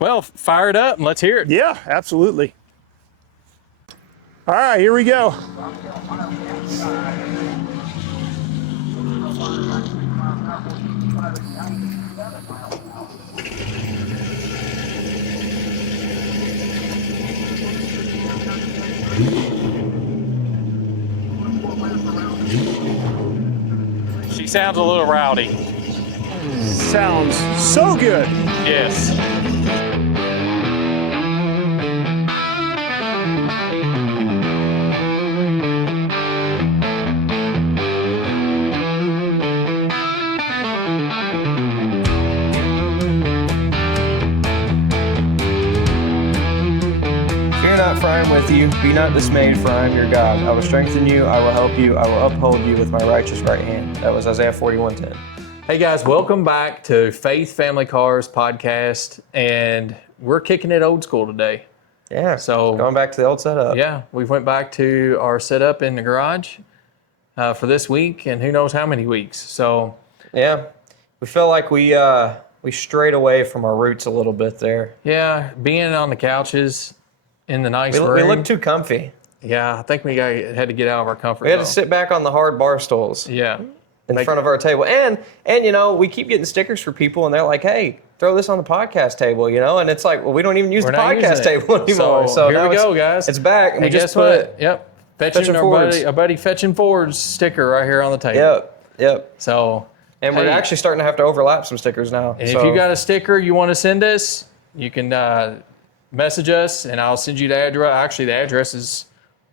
Well, fire it up and let's hear it. Yeah, absolutely. All right, here we go. She sounds a little rowdy. Sounds so good. Yes. Fear not, for I am with you. Be not dismayed, for I am your God. I will strengthen you. I will help you. I will uphold you with my righteous right hand. That was Isaiah 41:10. Hey guys, welcome back to Faith Family Cars podcast, and we're kicking it old school today. Yeah. So going back to the old setup. Yeah, we went back to our setup in the garage for this week, and who knows how many weeks. So yeah, we feel like we strayed away from our roots a little bit there. yeah, being on the couches in the nice room. We looked too comfy. Yeah, I think we had to get out of our comfort We had zone. to sit back on the hard bar stools. Yeah. In front of our table. And you know, we keep getting stickers for people and they're like, hey, throw this on the podcast table, you know? And it's like, well, we don't even use the podcast table anymore. So here we go, guys. It's back. And we just put Fetching our buddy Fetching Ford's sticker right here on the table. Yep. So and we're actually starting to have to overlap some stickers now. And if you got a sticker you want to send us, you can message us and I'll send you the address. Actually, the address is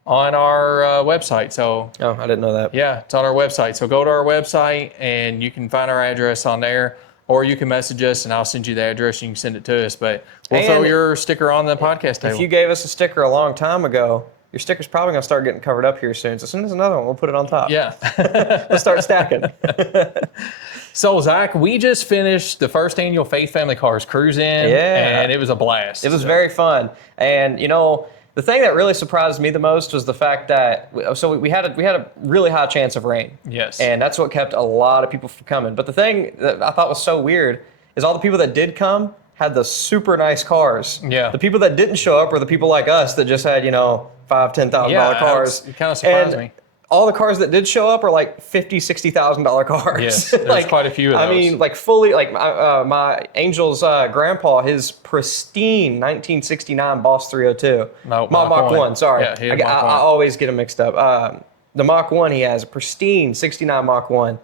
on our website. So I didn't know that. Yeah, it's on our website. So go to our website and you can find our address on there, or you can message us and I'll send you the address and you can send it to us. But we'll throw your sticker on the podcast table. If you gave us a sticker a long time ago, your sticker's probably going to start getting covered up here soon. So as soon as another one, we'll put it on top. Yeah. We'll start stacking. So, Zach, we just finished the first annual Faith Family Cars Cruise In, and it was a blast. It was very fun. And, you know, the thing that really surprised me the most was the fact that we had a really high chance of rain. Yes. And that's what kept a lot of people from coming. But the thing that I thought was so weird is all the people that did come had the super nice cars. Yeah. The people that didn't show up were the people like us that just had, you know, $5,000-$10,000 cars. It kind of surprised me. All the cars that did show up are like $50,000-$60,000 cars. Yes, there's quite a few of those. I mean, like fully, like my Angel's grandpa, his pristine 1969 Boss 302. No, Mach 1. Sorry, Yeah, I always get them mixed up. The Mach 1 he has, a pristine 69 Mach 1.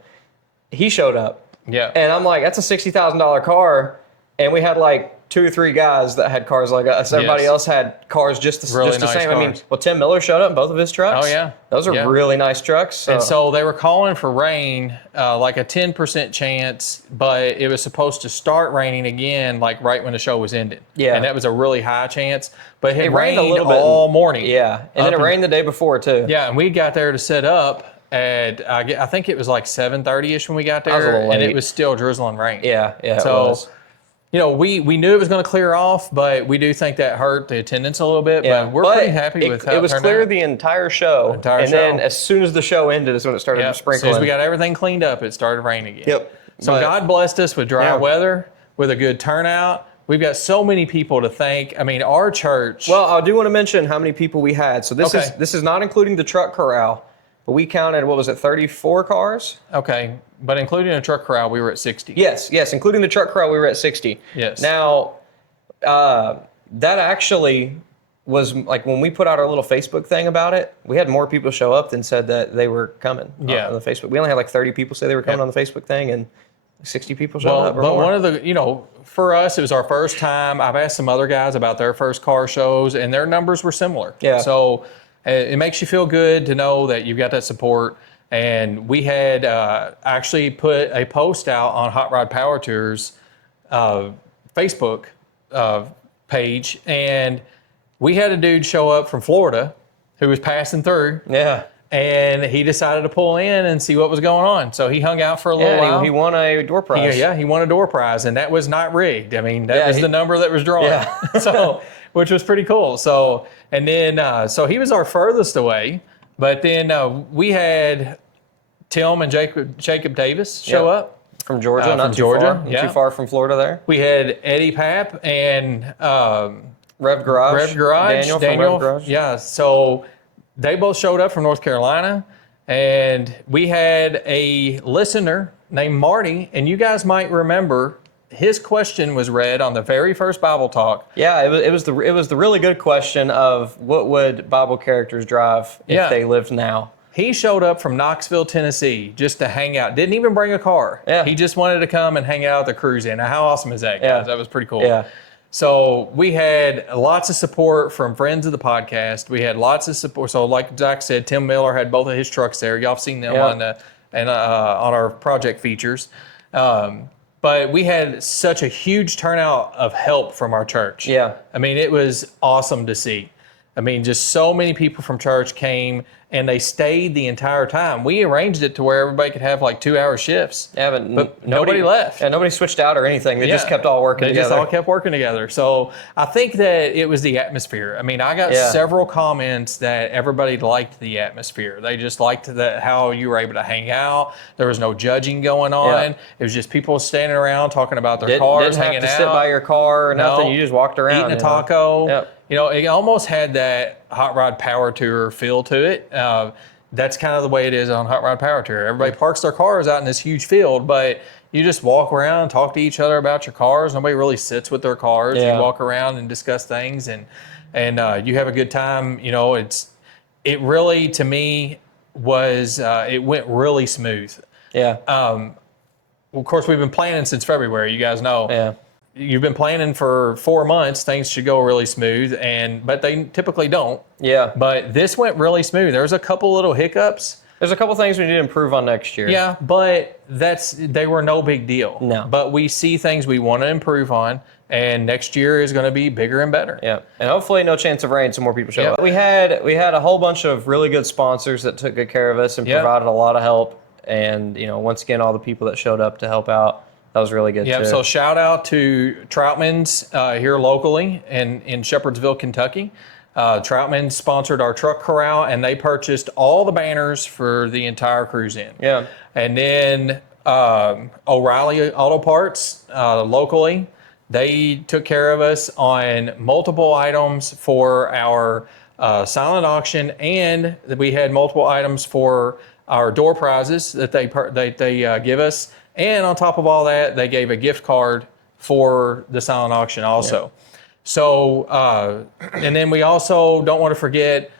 He showed up. Yeah. And I'm like, that's a $60,000 car, and we had like 2 or 3 guys that had cars like us. Everybody else had cars just the Really same. nice I mean, cars. well, Tim Miller showed up in both of his trucks. Oh, yeah. Those are really nice trucks. So. And so they were calling for rain, like a 10% chance, but it was supposed to start raining again, like right when the show was ending. Yeah. And that was a really high chance. But it rained rained a little bit all morning. Yeah. And then it rained the day before, too. Yeah, and we got there to set up at, I think it was like 7:30ish when we got there. I was a little late. And it was still drizzling rain. Yeah, it So, was. you know, we knew it was going to clear off, but we do think that hurt the attendance a little bit. But we're pretty happy with how it was turned clear out. the entire show. Then as soon as the show ended is when it started As sprinkling. soon as we got everything cleaned up, it started raining again. Yep. So God blessed us with dry weather, with a good turnout. We've got so many people to thank. I mean, our church. Well, I do want to mention how many people we had. So this is not including the truck corral, but we counted, 34 cars? Okay, but including a truck corral, we were at 60. Yes, including the truck corral, we were at 60. Yes. Now, that actually was like when we put out our little Facebook thing about it, we had more people show up than said that they were coming on the Facebook. We only had like 30 people say they were coming on the Facebook thing, and 60 people showed up. But one of the, for us, it was our first time. I've asked some other guys about their first car shows, and their numbers were similar. Yeah. So it makes you feel good to know that you've got that support. And we had actually put a post out on Hot Rod Power Tours Facebook page, and we had a dude show up from Florida who was passing through. Yeah. And he decided to pull in and see what was going on. So he hung out for a little while. He won a door prize. He won a door prize, and that was not rigged. I mean, that was the number that was drawn. Yeah. So, which was pretty cool. So, and then, so he was our furthest away. But then we had Tim and Jacob Davis show up. From Georgia, not from too Georgia, far. Not yeah. too far from Florida there. We had Eddie Papp and Rev Garage. Daniel from Rev Garage. Yeah, so they both showed up from North Carolina, and we had a listener named Marty, and you guys might remember his question was read on the very first Bible talk. Yeah, it was the really good question of what would Bible characters drive if they lived now. He showed up from Knoxville, Tennessee, just to hang out. Didn't even bring a car. Yeah. He just wanted to come and hang out at the cruise in. Now, how awesome is that, guys? Yeah. That was pretty cool. Yeah. So we had lots of support from friends of the podcast. We had lots of support. So like Zach said, Tim Miller had both of his trucks there. Y'all have seen them on our project features. But we had such a huge turnout of help from our church. Yeah. I mean, it was awesome to see. I mean, just so many people from church came, and they stayed the entire time. We arranged it to where everybody could have like 2-hour shifts. Yeah, but nobody left. Yeah, nobody switched out or anything. They just kept all working together. They just all kept working together. So I think that it was the atmosphere. I mean, I got several comments that everybody liked the atmosphere. They just liked how you were able to hang out. There was no judging going on. Yeah. It was just people standing around talking about their cars, didn't hanging have to out. sit by your car or nothing. No. You just walked around. Eating a taco. Yep. You know, it almost had that Hot Rod Power Tour feel to it. That's kind of the way it is on Hot Rod Power Tour. Everybody parks their cars out in this huge field, but you just walk around, talk to each other about your cars. Nobody really sits with their cars. Yeah. You walk around and discuss things, and you have a good time. You know, it really, to me, was it went really smooth. Yeah. Of course, we've been planning since February. You guys know. Yeah. You've been planning for 4 months. Things should go really smooth, but they typically don't. Yeah. But this went really smooth. There was a couple little hiccups. There's a couple things we need to improve on next year. Yeah, but they were no big deal. No. But we see things we want to improve on, and next year is going to be bigger and better. Yeah, and hopefully no chance of rain, so more people show up. We had a whole bunch of really good sponsors that took good care of us and provided a lot of help. And once again, all the people that showed up to help out. That was really good, too. So shout out to Troutman's here locally in Shepherdsville, Kentucky. Troutman sponsored our truck corral, and they purchased all the banners for the entire cruise in. Yeah. And then O'Reilly Auto Parts locally, they took care of us on multiple items for our silent auction, and we had multiple items for our door prizes that they give us. And on top of all that, they gave a gift card for the silent auction also. Yeah. So, and then we also don't want to forget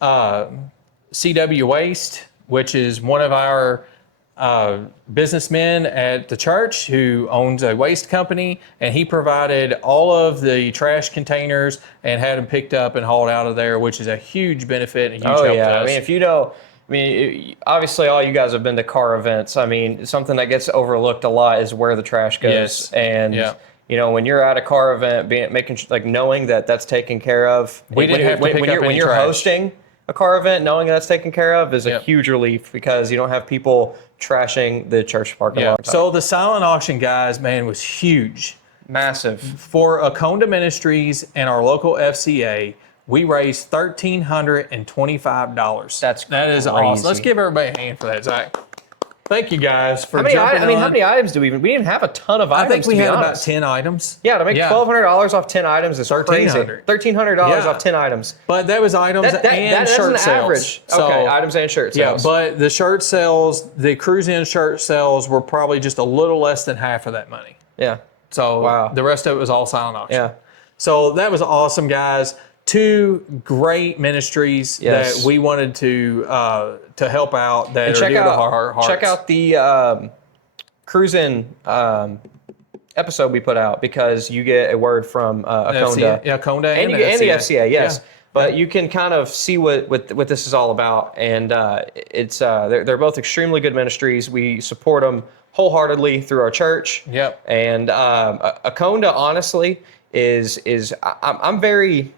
CW Waste, which is one of our businessmen at the church who owns a waste company, and he provided all of the trash containers and had them picked up and hauled out of there, which is a huge benefit and a huge help to us. I mean, if you know... obviously, all you guys have been to car events. I mean, something that gets overlooked a lot is where the trash goes. Yes. And when you're at a car event, knowing that that's taken care of. We didn't have to pick up any trash. When you're hosting a car event, knowing that's taken care of is a huge relief because you don't have people trashing the church parking lot. So the silent auction, guys, man, was huge, massive for Aconda Ministries and our local FCA. We raised $1,325. That is awesome. Let's give everybody a hand for that, Zach. Thank you guys for jumping on. How many items do we didn't have a ton of items. I think we had about 10 items. Yeah, to make $1,200 off 10 items is crazy. $1,300 off 10 items. But that was items and shirt sales. Average. Okay, items and shirt sales. Yeah, but the shirt sales, the cruise-in shirt sales were probably just a little less than half of that money. Yeah. So the rest of it was all silent auction. Yeah. So that was awesome, guys. 2 great ministries that we wanted to help out that are dear to our hearts. Check out the cruise-in episode we put out because you get a word from Aconda. Aconda and the FCA, yes. Yeah. But you can kind of see what this is all about, and it's they're both extremely good ministries. We support them wholeheartedly through our church. Yep. And Aconda, honestly, I'm very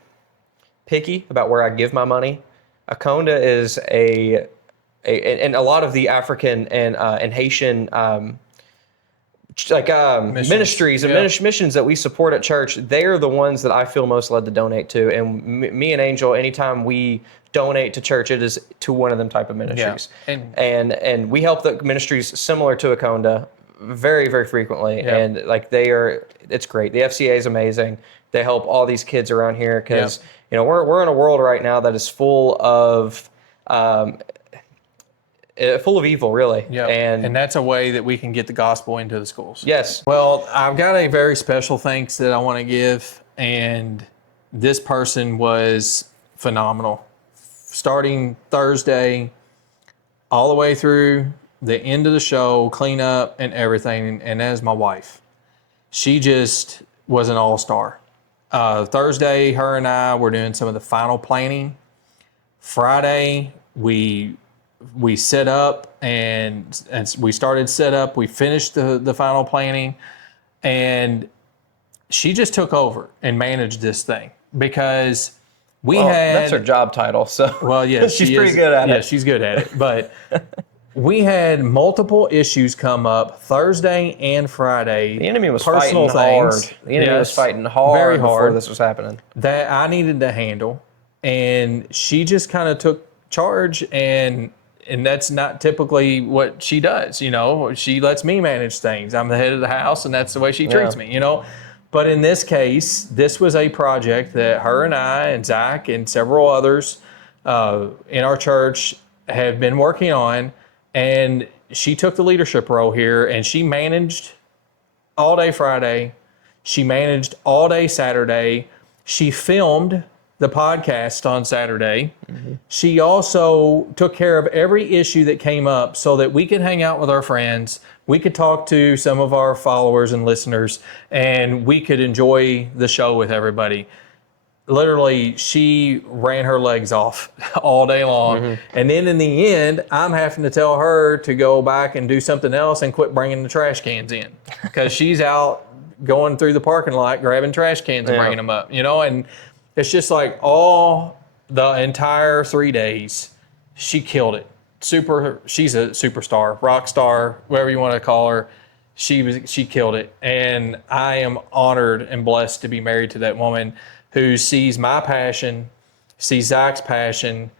picky about where I give my money. Aconda is and a lot of the African and Haitian ministries and missions that we support at church, they are the ones that I feel most led to donate to. And me and Angel, anytime we donate to church, it is to one of them type of ministries. Yeah. And we help the ministries similar to Aconda very, very frequently, Yeah. and like it's great. The FCA is amazing. They help all these kids around here because we're in a world right now that is full of evil, really. Yeah, And that's a way that we can get the gospel into the schools. yes, Well, I've got a very special thanks that I want to give, and this person was phenomenal. Starting Thursday, all the way through the end of the show, clean up and everything, and that is my wife. She just was an all-star. Thursday, her and I were doing some of the final planning. Friday, we set up and we started set up. We finished the final planning, and she just took over and managed this thing because that's her job title. So yeah, she's pretty good at it. Yeah, she's good at it. But we had multiple issues come up Thursday and Friday. The enemy was personal fighting things. hard. The enemy was fighting hard, very before hard this was happening. that I needed to handle, and she just kind of took charge, and that's not typically what she does. She lets me manage things. I'm the head of the house, and that's the way she treats me. But in this case, this was a project that her and I and Zach and several others in our church have been working on, and she took the leadership role here, and she managed all day Friday. She managed all day Saturday. She filmed the podcast on Saturday. Mm-hmm. She also took care of every issue that came up so that we could hang out with our friends. We could talk to some of our followers and listeners, and we could enjoy the show with everybody. Literally, she ran her legs off all day long. Mm-hmm. And then in the end, I'm having to tell her to go back and do something else and quit bringing the trash cans in because she's out going through the parking lot, grabbing trash cans and bringing them up, and it's just like all the entire 3 days, she killed it. She's a superstar, rock star, whatever you want to call her. She killed it. And I am honored and blessed to be married to that woman who sees my passion, sees Zach's passion,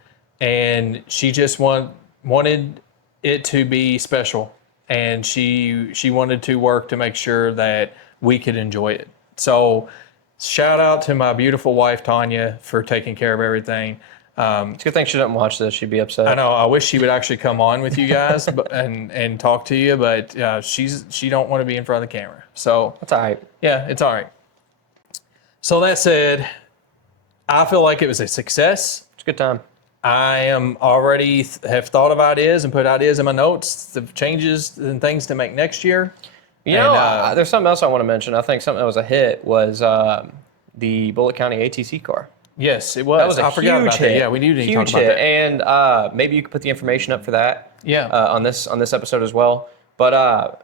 and she just wanted it to be special. And she wanted to work to make sure that we could enjoy it. So shout out to my beautiful wife, Tanya, for taking care of everything. It's a good thing she doesn't watch this. She'd be upset. I know. I wish she would actually come on with you guys and talk to you, but she don't want to be in front of the camera. So that's all right. Yeah, it's all right. So that said, I feel like it was a success. It's a good time. I am already have thought of ideas and put ideas in my notes of changes and things to make next year. There's something else I want to mention. I think something that was a hit was the Bullitt County ATC car. Yes, it was. That was a huge hit. Yeah, we do need to talk about hit. that. And maybe you could put the information up for that. Yeah. On this episode as well. But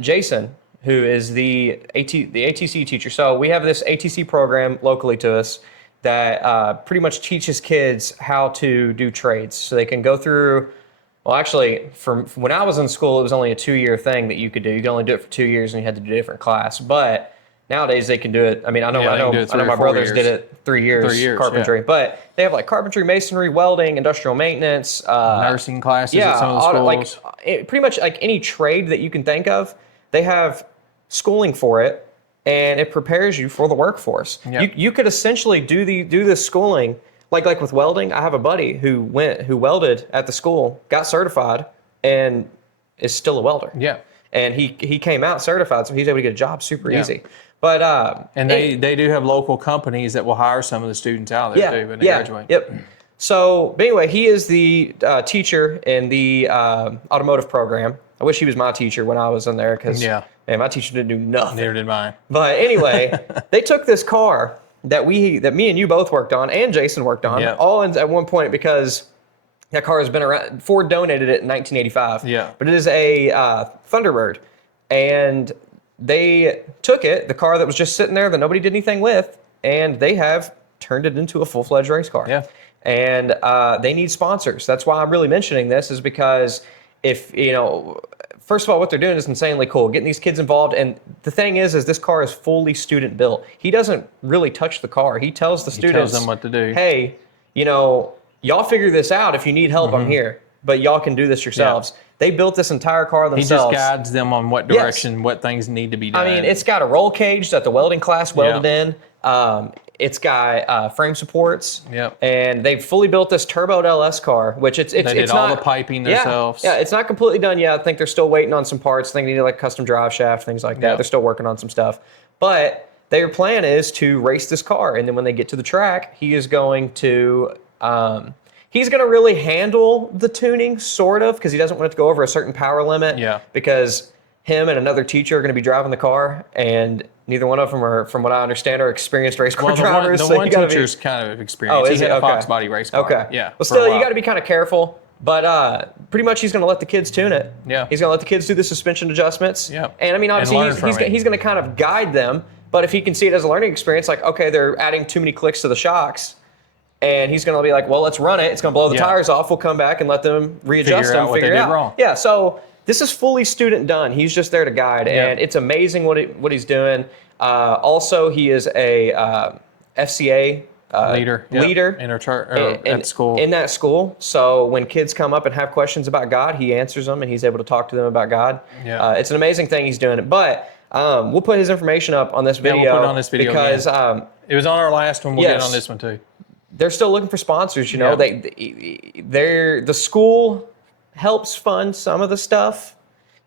Jason, who is the ATC teacher. So we have this ATC program locally to us that pretty much teaches kids how to do trades. So they can go through. Well, actually, from when I was in school, it was only a 2-year thing that you could do. You could only do it for 2 years, and you had to do a different class. But nowadays, they can do it. I mean, I know my brothers did it 3 years, carpentry. Yeah. But they have like carpentry, masonry, welding, industrial maintenance, nursing classes at some of the schools. Pretty much like any trade that you can think of, they have schooling for it, and it prepares you for the workforce. Yep. You could essentially do this schooling. Like with welding, I have a buddy who welded at the school, got certified, and is still a welder. Yeah. And he came out certified, so he's able to get a job super easy. But they do have local companies that will hire some of the students out there too when they graduate. Yep. So, but anyway, he is the teacher in the automotive program. I wish he was my teacher when I was in there because my teacher didn't do nothing. Neither did mine. But anyway, they took this car that me and you both worked on and Jason worked on all at one point because that car has been around. Ford donated it in 1985. Yeah. But it is a Thunderbird. And they took it, the car that was just sitting there that nobody did anything with, and they have turned it into a full-fledged race car. Yeah. And they need sponsors. That's why I'm really mentioning this is because if, first of all, what they're doing is insanely cool, getting these kids involved. And the thing is this car is fully student built. He doesn't really touch the car. He tells the students, tells them what to do. Hey, y'all figure this out. If you need help, I'm here. but y'all can do this yourselves. They built this entire car He themselves. just guides them on what direction, what things need to be done. I mean, it's got a roll cage that the welding class welded in. It's got frame supports. Yep. And they've fully built this turboed LS car, which they did all the piping themselves. Yeah, it's not completely done yet. I think they're still waiting on some parts. I think they need like custom drive shaft, things like that. Yep. They're still working on some stuff. But their plan is to race this car, and then when they get to the track, he is going to he's going to really handle the tuning, sort of, because he doesn't want it to go over a certain power limit. Yeah. Because him and another teacher are going to be driving the car, and neither one of them are, from what I understand, are experienced race car drivers. The one teacher's kind of experienced. Oh, is he it? had a Okay. Fox body race car. Okay. Yeah. Well, still, you got to be kind of careful. But pretty much he's going to let the kids tune it. Yeah. He's going to let the kids do the suspension adjustments. Yeah. And I mean, obviously, he's going to kind of guide them. But if he can see it as a learning experience, like, okay, they're adding too many clicks to the shocks, and he's going to be like, well, let's run it. It's going to blow the tires off. We'll come back and let them readjust them, figure it out. Wrong. Yeah. So this is fully student done. He's just there to guide, and it's amazing what he's doing. Also, he is a FCA leader at school. In that school. So when kids come up and have questions about God, he answers them, and he's able to talk to them about God. Yeah. It's an amazing thing he's doing. But we'll put his information up on this video. We'll put it on this video because it was on our last one. We'll get on this one too. They're still looking for sponsors. You know, the school helps fund some of the stuff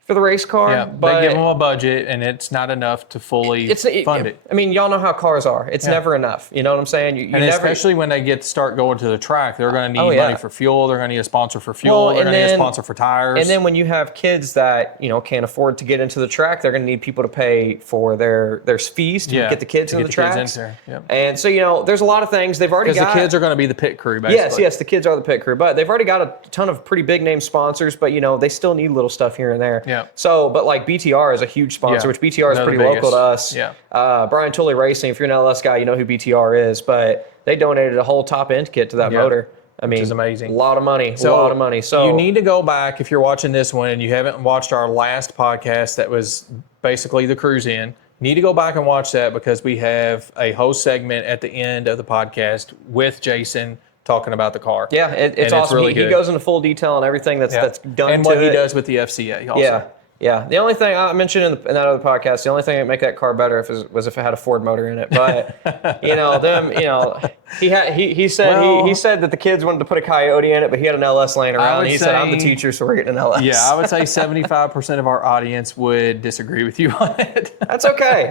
for the race car. Yeah, but they give them a budget, and it's not enough to fully fund it. I mean, y'all know how cars are. It's never enough. You know what I'm saying? You and never, especially when they start going to the track, they're going to need money for fuel. They're going to need a sponsor for fuel. They're going to need a sponsor for tires. And then when you have kids that can't afford to get into the track, they're going to need people to pay for their fees to get the kids into the tracks. And so there's a lot of things they've already got. Because the kids are going to be the pit crew, basically. Yes, the kids are the pit crew, but they've already got a ton of pretty big name sponsors. But they still need little stuff here and there. Yeah. So, but like BTR is a huge sponsor, which BTR is pretty local to us. Yeah. Brian Tully Racing, if you're an LS guy, you know who BTR is, but they donated a whole top end kit to that motor. I mean, which is amazing. A lot of money. So you need to go back if you're watching this one and you haven't watched our last podcast that was basically the cruise in. You need to go back and watch that because we have a whole segment at the end of the podcast with Jason talking about the car. Yeah, it's awesome. Really he goes into full detail on everything that's done and to what he it. does with the FCA also. Yeah. The only thing I mentioned in that other podcast, the only thing that make that car better was if it had a Ford motor in it. But he said that the kids wanted to put a Coyote in it, but he had an LS laying around. He said, "I'm the teacher, so we're getting an LS." Yeah, I would say 75% of our audience would disagree with you on it. That's okay.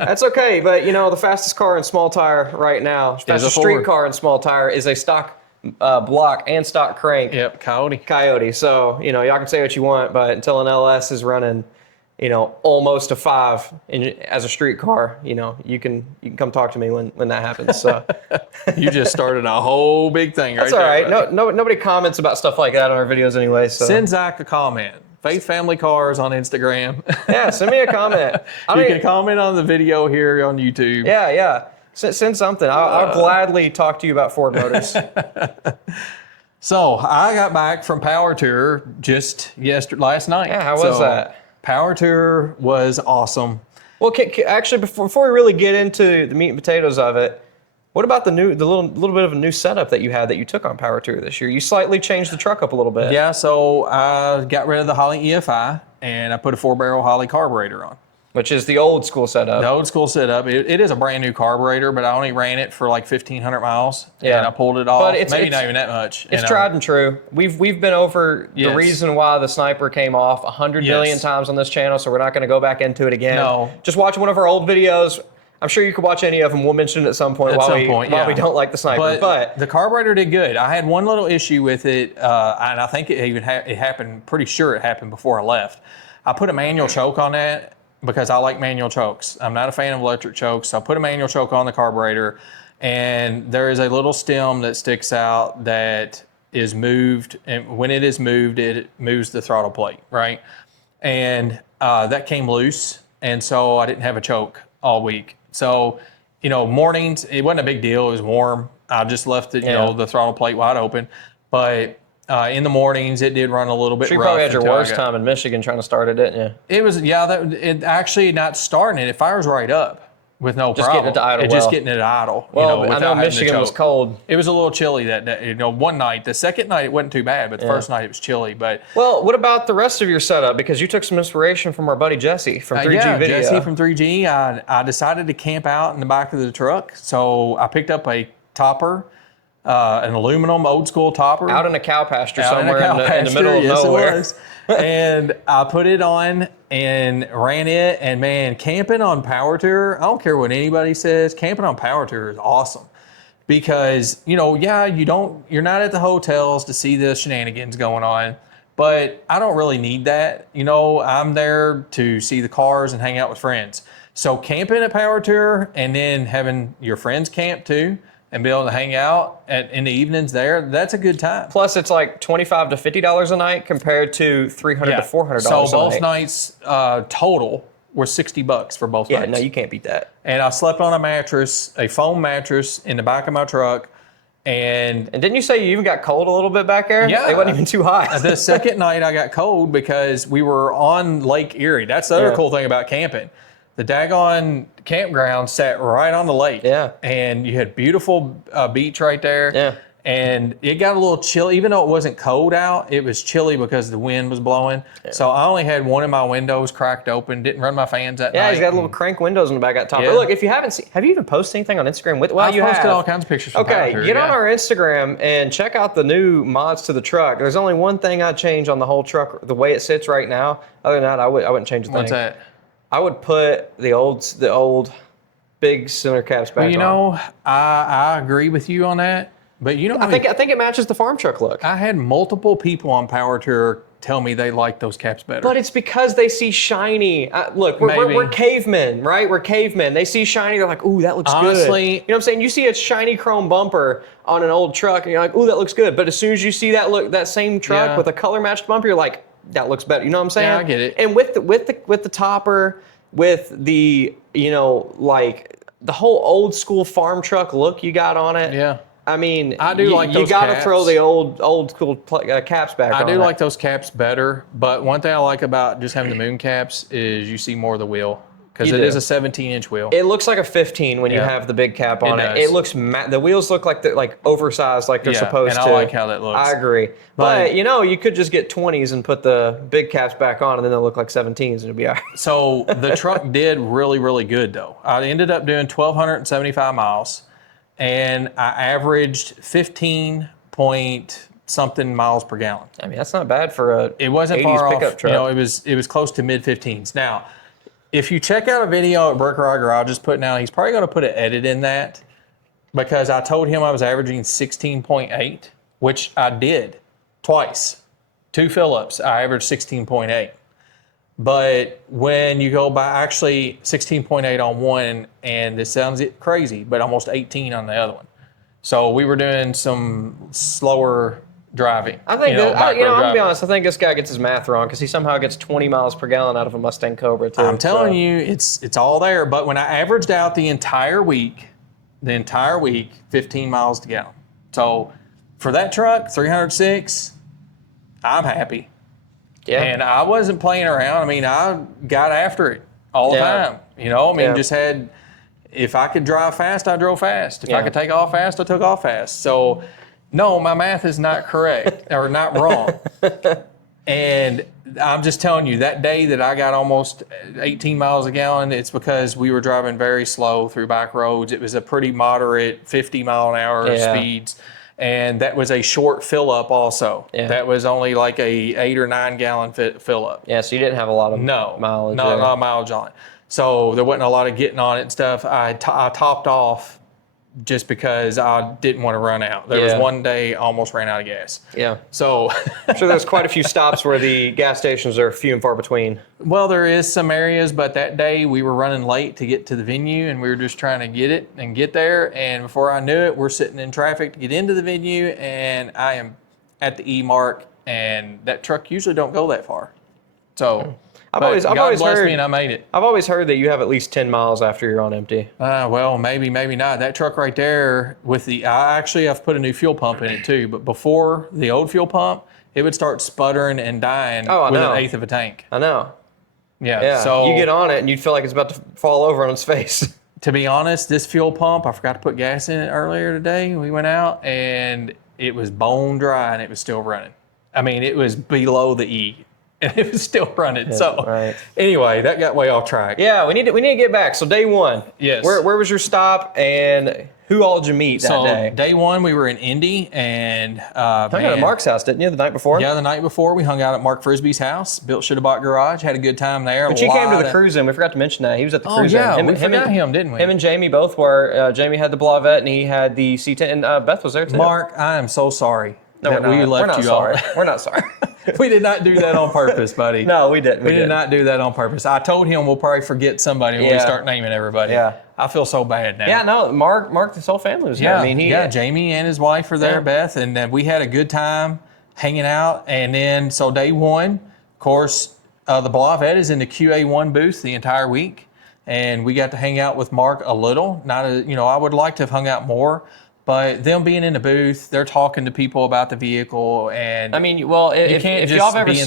But the fastest car in small tire right now, fastest street car in small tire is a stock block and stock crank. Yep, Coyote. So y'all can say what you want, but until an LS is running, almost a 5 as a street car, you can come talk to me when that happens. So you just started a whole big thing right there. That's all right. No, nobody comments about stuff like that on our videos anyway. So send Zach a comment. Faith Family Cars on Instagram. Yeah, send me a comment. You can comment on the video here on YouTube. Yeah. Send something. I'll gladly talk to you about Ford Motors. So I got back from Power Tour just last night. Yeah, how was that? Power Tour was awesome. Well, actually, before we really get into the meat and potatoes of it, what about the little bit of a new setup that you had that you took on Power Tour this year? You slightly changed the truck up a little bit. Yeah, so I got rid of the Holley EFI and I put a 4-barrel Holley carburetor on. Which is the old school setup. The old school setup. It is a brand new carburetor, but I only ran it for like 1,500 miles. Yeah. And I pulled it off. But it's not even that much. It's tried and true. We've been over the reason why the Sniper came off 100 million times on this channel, so we're not going to go back into it again. No. Just watch one of our old videos. I'm sure you could watch any of them. We'll mention it at some point why we don't like the Sniper. But the carburetor did good. I had one little issue with it, and I think it happened, pretty sure it happened before I left. I put a manual choke on that because I like manual chokes. I'm not a fan of electric chokes, so I put a manual choke on the carburetor, and there is a little stem that sticks out that is moved, and when it is moved, it moves the throttle plate, right? And that came loose, and so I didn't have a choke all week. So, mornings, it wasn't a big deal. It was warm. I just left it, the throttle plate wide open. But in the mornings, it did run a little bit rough. You probably had your worst time in Michigan trying to start it, didn't you? It was, it actually not starting it. It fires right up. with no Just problem. getting it to idle Just well. getting it idle. Well, you know, I without know having to Michigan was choke. cold. It was a little chilly that day. You know, one night. The second night it wasn't too bad, but the first night it was chilly. But Well, what about the rest of your setup? Because you took some inspiration from our buddy Jesse from 3G yeah, Video. Jesse from 3G. I decided to camp out in the back of the truck, so I picked up a topper, an aluminum old school topper. Out in a cow pasture Out somewhere in in the middle of yes, nowhere. It was. And I put it on and ran it. And man, camping on Power Tour, I don't care what anybody says, camping on Power Tour is awesome. Because, you know, yeah, you're not at the hotels to see the shenanigans going on, but I don't really need that. You know, I'm there to see the cars and hang out with friends. So camping at Power Tour and then having your friends camp too, and be able to hang out in the evenings there, that's a good time. Plus, it's like $25 to $50 a night compared to $300 to $400 So a both night. nights total were $60 for both Yeah, nights. no, you can't beat that. And I slept on a mattress, a foam mattress, in the back of my truck. And And didn't you say you even got cold a little bit back there? Yeah. It wasn't even too hot. the second night I got cold because we were on Lake Erie. That's the other Yeah. cool thing about camping. The daggone campground sat right on the lake. Yeah. And you had beautiful beach right there. Yeah. And it got a little chilly, even though it wasn't cold out, it was chilly because the wind was blowing. Yeah. So I only had one of my windows cracked open, didn't run my fans that night. Yeah, he's got little crank windows in the back at top. Yeah. But look, if you haven't seen, have you even posted anything on Instagram with? Well, I've you posted have. all kinds of pictures. From Okay, Power Tour, get on yeah. our Instagram and check out the new mods to the truck. There's only one thing I'd change on the whole truck, the way it sits right now. Other than that, I wouldn't change a thing. What's that? I would put the old big center caps back Well, you know, I agree with you on that. But you know, I think it matches the farm truck look. I had multiple people on Power Tour tell me they like those caps better. But it's because they see shiny. Look, we're cavemen, right? We're cavemen. They see shiny, they're like, ooh, that looks good. Honestly, you know what I'm saying? You see a shiny chrome bumper on an old truck, and you're like, ooh, that looks good. But as soon as you see that same truck Yeah. with a color matched bumper, you're like, that looks better. You know what I'm saying? Yeah, I get it. And with the topper, with the like the whole old school farm truck look you got on it. Yeah. I mean, I do like you those got to caps. throw the old school caps back on. I do it. like those caps better, but one thing I like about just having the moon caps is you see more of the wheel because You it do. is a 17-inch wheel. It looks like a 15 when you Yeah. have the big cap on it. does. It looks the wheels look like they're like oversized, like they're Yeah, supposed and to. I like how that looks. I agree, but you could just get 20s and put the big caps back on, and then they'll look like 17s, and it'll be all right. So the truck did really, really good though. I ended up doing 1,275 miles, and I averaged 15 point something miles per gallon. I mean, that's not bad for a It wasn't 80s far pickup off. truck. You know, it was close to mid 15s. Now, if you check out a video at Burke Rod Garage is putting out, he's probably going to put an edit in that because I told him I was averaging 16.8, which I did twice. 2 fill-ups, I averaged 16.8. But when you go by actually 16.8 on one, and this sounds crazy, but almost 18 on the other one. So we were doing some slower driving. I think back road I'm gonna be driving. honest. I think this guy gets his math wrong because he somehow gets 20 miles per gallon out of a Mustang Cobra too. I'm telling you, it's all there. But when I averaged out the entire week, 15 miles to gallon. So for that truck, 306, I'm happy. Yeah. And I wasn't playing around. I mean, I got after it all the Yeah. time. You know, I mean, Yeah. just had, if I could drive fast, I drove fast. If Yeah. I could take off fast, I took off fast. So, no, my math is not correct or not wrong. And I'm just telling you, that day that I got almost 18 miles a gallon, it's because we were driving very slow through back roads. It was a pretty moderate 50 mile an hour Yeah. speeds. And that was a short fill up also. Yeah. That was only like a 8 or 9 gallon fill up. Yeah, so you didn't have a lot of mileage. Not there. a lot of mileage on it. So there wasn't a lot of getting on it and stuff. I topped off just because I didn't want to run out. There was Yeah. one day I almost ran out of gas. Yeah. So, I'm sure there's quite a few stops where the gas stations are few and far between. well, there is some areas, but that day we were running late to get to the venue and we were just trying to get it and get there. And before I knew it, we're sitting in traffic to get into the venue and I am at the E mark and that truck usually don't go that far. So, I've always God blessed heard, me and I made it. I've always heard that you have at least 10 miles after you're on empty. Well, maybe not. That truck right there with I've put a new fuel pump in it too, but before the old fuel pump, it would start sputtering and dying Oh, I with know. an eighth of a tank. I know. Yeah. Yeah. So you get on it and you'd feel like it's about to fall over on its face. to be honest, this fuel pump, I forgot to put gas in it earlier today. We went out and it was bone dry and it was still running. I mean, it was below the E and it was still running. Anyway, that got way off track. Yeah, we need to get back. So day one. Yes. Where was your stop and who all did you meet that day? Day one, we were in Indy and hung out at Mark's house, didn't you, the night before? Yeah, the night before we hung out at Mark Frisbee's house. Built Shoulda Bought Garage, had a good time there. But you came to the cruise in. We forgot to mention that. He was at the cruise in. Oh, yeah, we forgot him, didn't we? Him and Jamie both were. Jamie had the Blavette and he had the C10. And Beth was there too. Mark, I am so sorry that we we're left not you sorry. all. We're not sorry. We did not do that on purpose, buddy. No, we didn't. We did not do that on purpose. I told him we'll probably forget somebody when we start naming everybody. Yeah. I feel so bad now. Yeah, no, Mark, his whole family was there. Yeah, I mean, Jamie and his wife were there, Beth, and we had a good time hanging out. And then, so day one, of course, the Blavette is in the QA1 booth the entire week, and we got to hang out with Mark a little. I would like to have hung out more. But them being in the booth, they're talking to people about the vehicle, and I mean, well, if y'all ever seen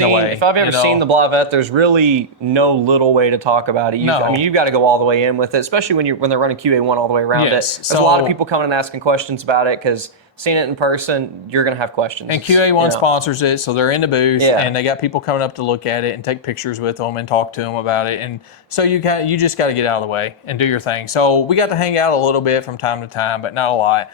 the Blavette, there's really no little way to talk about it. I mean, you've got to go all the way in with it, especially when they're running QA1 all the way around it. There's a lot of people coming and asking questions about it because seeing it in person, you're going to have questions. And QA1 sponsors it, so they're in the booth, and they got people coming up to look at it and take pictures with them and talk to them about it. And so you just got to get out of the way and do your thing. So we got to hang out a little bit from time to time, but not a lot.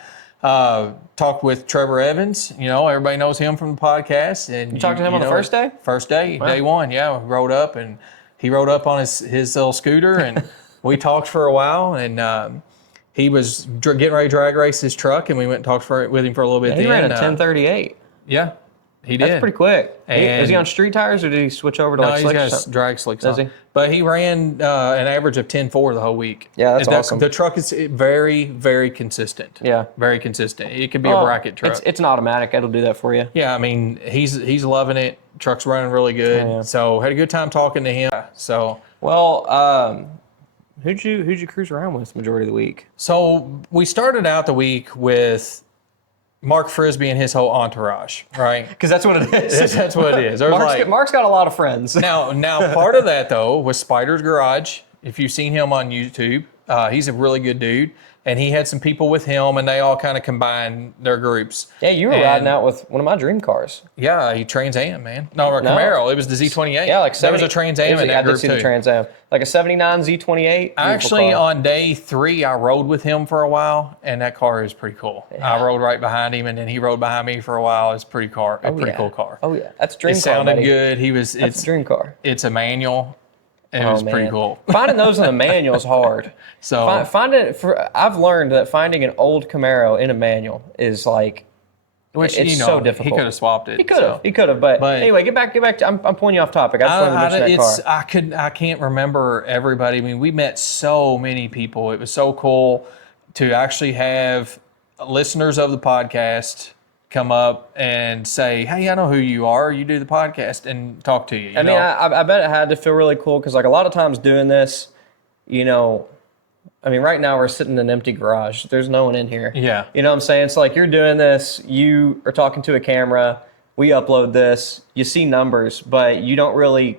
Talked with Trevor Evans. Everybody knows him from the podcast. And you talked to him on the first day? First day, day one. Yeah, we rode up, and he rode up on his little scooter, and we talked for a while. And he was getting ready to drag race his truck, and we went and talked with him for a little bit. He ran a 1038. Yeah, he did. That's pretty quick. And is he on street tires, or did he switch over to slicks? No, he's got drag slicks on. Does he? But he ran an average of 10.4 the whole week. Yeah, that's awesome. The truck is very, very consistent. Yeah. Very consistent. It could be a bracket truck. It's an automatic. It'll do that for you. Yeah, I mean, he's loving it. Truck's running really good. Yeah. So had a good time talking to him. Well, who'd you cruise around with the majority of the week? So we started out the week with Mark Frisbee and his whole entourage, right? Because that's what it is. That's what it is. Mark's got a lot of friends. Now, part of that though was Spider's Garage. If you've seen him on YouTube, he's a really good dude, and he had some people with him, and they all kind of combined their groups. Yeah, you were riding out with one of my dream cars. Yeah, he Trans Am, man. No, Camaro. It was the Z28. Yeah, there was a Trans Am in that group too. I did see the Trans Am, like a '79 Z28. Actually, on day 3, I rode with him for a while, and that car is pretty cool. Yeah. I rode right behind him, and then he rode behind me for a while. It's pretty cool car. Oh yeah, that's a dream car. It sounded buddy. good. It's a dream car. It's a manual. It was pretty cool. Finding those in the manual is hard. So I've learned that finding an old Camaro in a manual is like, it's so difficult. He could have swapped it. He could have. But anyway, get back to. I'm pulling you off topic. I just wanted to mention that car. I can't remember everybody. I mean, we met so many people. It was so cool to actually have listeners of the podcast come up and say, hey, I know who you are. You do the podcast, and talk to you. I bet it had to feel really cool because, like, a lot of times doing this, right now we're sitting in an empty garage. There's no one in here. Yeah. You know what I'm saying? So, like, you're doing this, you are talking to a camera, we upload this, you see numbers, but you don't really,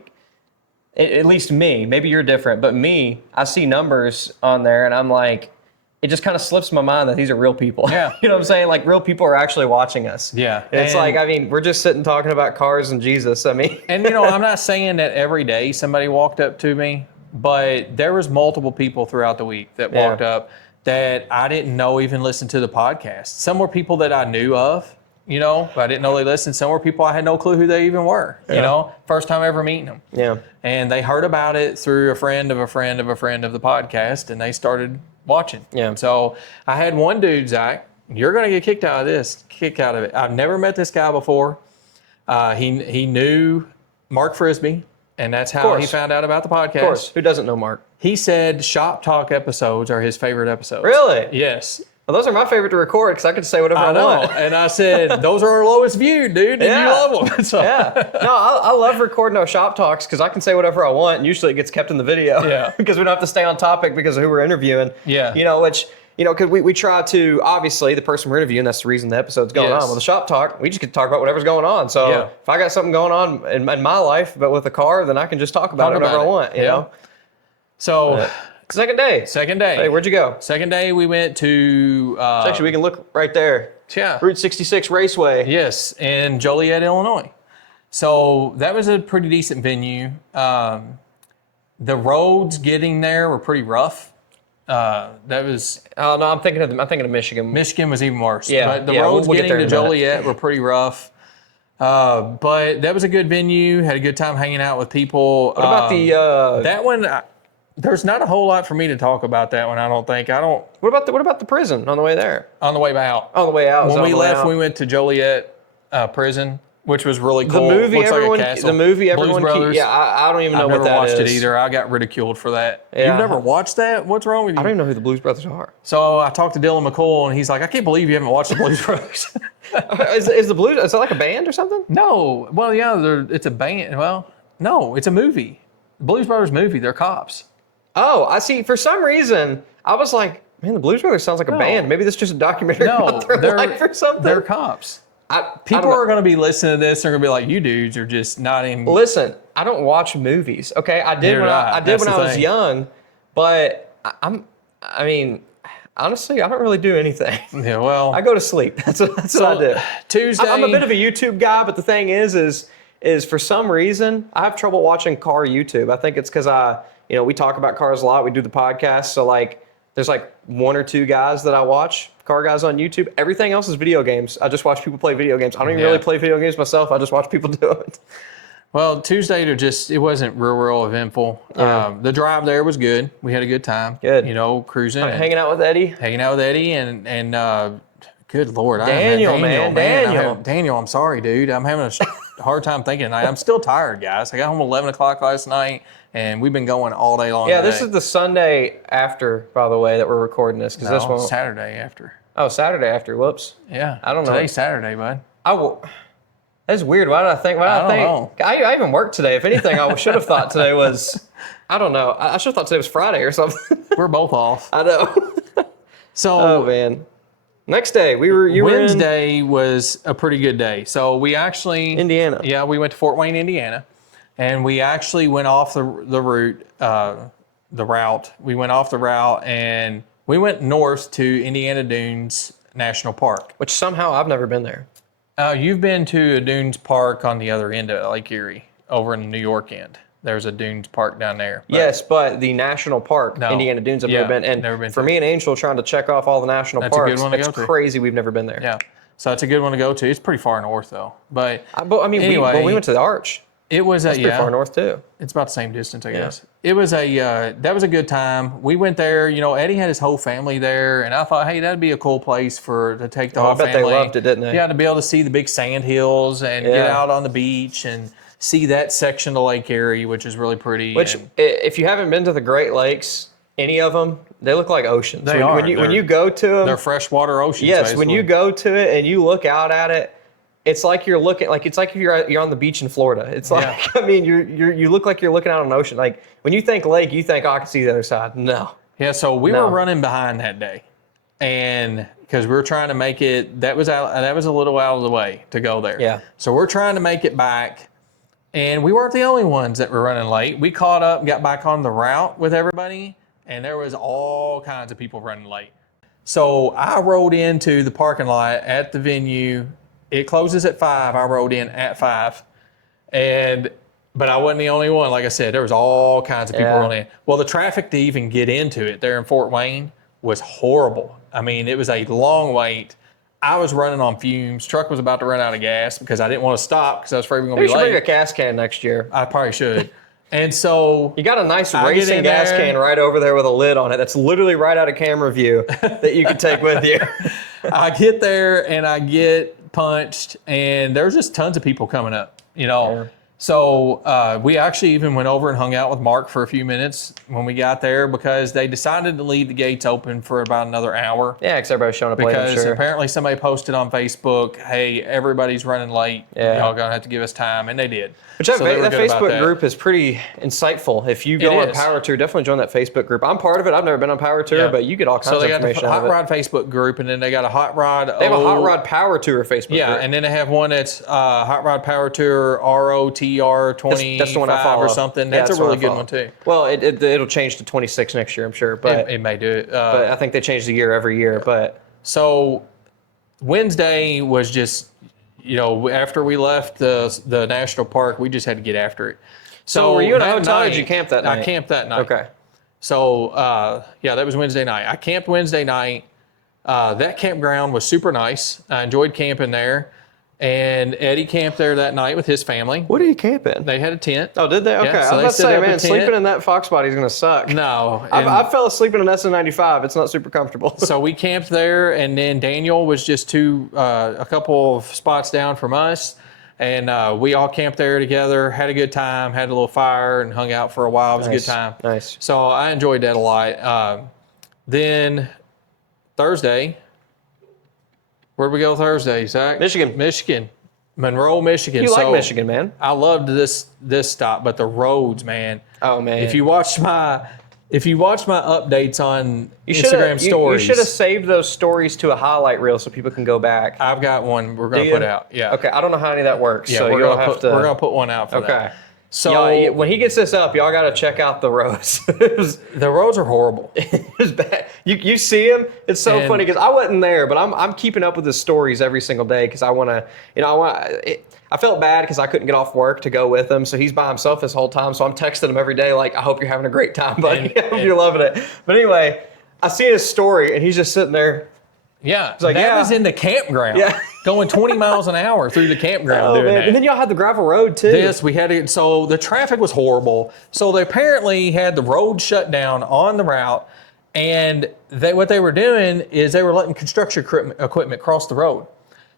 at least me, maybe you're different, but me, I see numbers on there, and I'm like, it just kind of slips my mind that these are real people. Yeah. You know what I'm saying? Like, real people are actually watching us. Yeah. It's we're just sitting talking about cars and Jesus. And, I'm not saying that every day somebody walked up to me, but there was multiple people throughout the week that walked up that I didn't know even listened to the podcast. Some were people that I knew of, but I didn't know they listened. Some were people I had no clue who they even were, first time ever meeting them. Yeah. And they heard about it through a friend of a friend of a friend of the podcast, and they started watching. Yeah. So I had one dude, Zach, you're going to get kicked out of it. I've never met this guy before. He knew Mark Frisbee, and that's how he found out about the podcast. Of course. Who doesn't know Mark? He said Shop Talk episodes are his favorite episodes. Really? Yes. Well, those are my favorite to record because I can say whatever I want. And I said, those are our lowest viewed, dude, and you love them. So. Yeah. No, I love recording our shop talks because I can say whatever I want, and usually it gets kept in the video. Yeah. Because we don't have to stay on topic because of who we're interviewing. Yeah. Because we try to, obviously, the person we're interviewing, that's the reason the episode's going on. With the shop talk, we just get to talk about whatever's going on. So if I got something going on in my life, but with a car, then I can just talk about it whenever I want, you know? So Second day. Second day. Hey, where'd you go? Second day, we went to. Actually, we can look right there. Yeah. Route 66 Raceway. Yes, in Joliet, Illinois. So that was a pretty decent venue. The roads getting there were pretty rough. That was. Oh no, I'm thinking of Michigan. Michigan was even worse. Yeah, But the yeah, roads we'll get getting there to in a minute. Joliet were pretty rough. But that was a good venue. Had a good time hanging out with people. What about the? That one? There's not a whole lot for me to talk about that one. I don't think. What about the prison on the way there? On the way out. On the way out. When on we the way left, out. we went to Joliet prison, which was really cool. The movie Looks everyone. like a castle. The movie Blues everyone. Brothers. Yeah, I don't even know I've what never that watched is. it either. I got ridiculed for that. Yeah. You've never watched that? What's wrong with you? I don't even know who the Blues Brothers are. So I talked to Dylan McCool, and he's like, I can't believe you haven't watched the Blues Brothers. Is the Blues? Is that like a band or something? No. Well, yeah, it's a band. Well, no, it's a movie. The Blues Brothers movie. They're cops. Oh, I see. For some reason, I was like, man, the Blues Brothers sounds like a band. Maybe this is just a documentary No, about their life or something. they're cops. I People don't know. are going to be listening to this. They're going to be like, you dudes are just not in. Listen, I don't watch movies. Okay, I did Neither when do I I. did That's when the I was thing. young, but I mean, honestly, I don't really do anything. Yeah, well, I go to sleep. That's what I do. Tuesday. I'm a bit of a YouTube guy, but the thing is for some reason I have trouble watching car YouTube. I think it's because we talk about cars a lot. We do the podcast, so like there's like one or two guys that I watch, car guys on YouTube. Everything else is video games. I just watch people play video games. I don't even Yeah. really play video games myself. I just watch people do it. Well, Tuesday it wasn't real eventful. Yeah. The drive there was good. We had a good time. Good. Cruising, and Hanging out with Eddie. hanging out with Eddie, and good Lord, Daniel, man. Daniel. Daniel, I'm sorry, dude. I'm having a hard time thinking tonight. I'm still tired, guys. I got home at 11 o'clock last night, and we've been going all day long. Yeah, today. this is the Sunday after, by the way, that we're recording this because this No, one. Saturday after. Oh, Saturday after. Whoops. Yeah, I don't know. Today's Saturday, bud. That's weird. Why did I think? I don't know. I even worked today. If anything, I should have thought today was. I don't know. I should have thought today was Friday or something. We're both off. I know. So Oh man. Next day you were in Wednesday was a pretty good day. So we actually Indiana. Yeah, we went to Fort Wayne, Indiana, and we actually went off the route, the route. We went off the route and we went north to Indiana Dunes National Park. Which somehow I've never been there. You've been to a Dunes Park on the other end of Lake Erie, over in the New York end. There's a Dunes Park down there. But Yes, but the national park, No. Indiana Dunes, I've Yeah, never been. And never been for to. me and Angel trying to check off all the national That's a good parks, one to it's go to. crazy we've never been there. Yeah, so it's a good one to go to. It's pretty far north though, but But I mean, Anyway, we went to the Arch. it was It's pretty far north too. It's about the same distance, I guess. It was that was a good time. We went there. Eddie had his whole family there, and I thought, hey, that'd be a cool place to take the Oh, I whole bet they family. loved it, didn't they? Yeah, to be able to see the big sand hills and get Yeah. out on the beach and see that section of Lake Erie, which is really pretty. Which, and if you haven't been to the Great Lakes, any of them, they look like oceans. They when, are. when you go to them, they're freshwater oceans. yes, when you basically. go to it and you look out at it, it's like you're looking it's like if you're on the beach in Florida. It's like Yeah. I mean you look like you're looking out on an ocean. Like when you think lake, you think, oh, I can see the other side. No. Yeah, so we No. were running behind that day, and because we were trying to make it, that was a little out of the way to go there. Yeah. So we're trying to make it back, and we weren't the only ones that were running late. We caught up, and got back on the route with everybody, and there was all kinds of people running late. So I rode into the parking lot at the venue. It closes at 5. I rode in at 5, but I wasn't the only one. Like I said, there was all kinds of people Yeah. rolling in. Well, the traffic to even get into it there in Fort Wayne was horrible. I mean, it was a long wait. I was running on fumes. Truck was about to run out of gas because I didn't want to stop because I was afraid we were Maybe going you to should be bring a late. gas can next year. I probably should. And so You got a nice I get racing in gas there. can right over there with a lid on it. That's literally right out of camera view that you can take with you. I get there and I get punched, and there's just tons of people coming up, Yeah. So we actually even went over and hung out with Mark for a few minutes when we got there because they decided to leave the gates open for about another hour. Yeah, because everybody's showing up late, I'm Because sure. apparently somebody posted on Facebook, hey, everybody's running late. Yeah. Y'all going to have to give us time. And they did. Which that, So they were that good about Facebook that. group is pretty insightful. If you go It on is. Power Tour, definitely join that Facebook group. I'm part of it. I've never been on Power Tour, Yeah. but you get all kinds So of they got the information out Hot of it. Rod Facebook group, and then they got a Hot Rod. They have a Hot Rod Power Tour Facebook Yeah, group. and then they have one that's Hot Rod Power Tour ROTR. TR25 That's the one I follow or something. Yeah, That's a the really I good follow. one too. Well, it'll change to 26 next year, I'm sure, but It may do it. but I think they change the year every year. But So Wednesday was just, after we left the national park, we just had to get after it. so were you in a that hotel or did night- you camp that night? I camped that night. Okay. So, that was Wednesday night. I camped Wednesday night. That campground was super nice. I enjoyed camping there. And Eddie camped there that night with his family. What did you camp in? They had a tent. Oh, did they? Okay. so I they was set about to say, up a man, tent. sleeping in that Fox body is going to suck. No. I fell asleep in an SN95. It's not super comfortable. So we camped there, and then Daniel was just a couple of spots down from us. And we all camped there together, had a good time, had a little fire, and hung out for a while. It was a good time. Nice. So I enjoyed that a lot. Then Thursday, where'd we go Thursday, Zach? Michigan. Monroe, Michigan. You like Michigan, man. I loved this stop, but the roads, man. Oh, man. If you watch my updates on Instagram stories, You should have saved those stories to a highlight reel so people can go back. I've got one we're going Do to put you? out. Yeah. Okay, I don't know how any of that works, Yeah, so we're you'll gonna have put, to. We're going to put one out for Okay. that. So Y'all, when he gets this up, y'all got to check out the roads. the roads are horrible. It was bad. You see him. It's so And- funny because I wasn't there, but I'm keeping up with his stories every single day because I want to. I felt bad because I couldn't get off work to go with him, so he's by himself this whole time. So I'm texting him every day like, "I hope you're having a great time, buddy. I hope you're loving it." But anyway, I see his story and he's just sitting there. Yeah. like, that yeah. was in the campground. Yeah. Going 20 miles an hour through the campground Oh doing man! that. And then y'all had the gravel road too. We had it. So the traffic was horrible. So they apparently had the road shut down on the route, and what they were doing is they were letting construction equipment cross the road.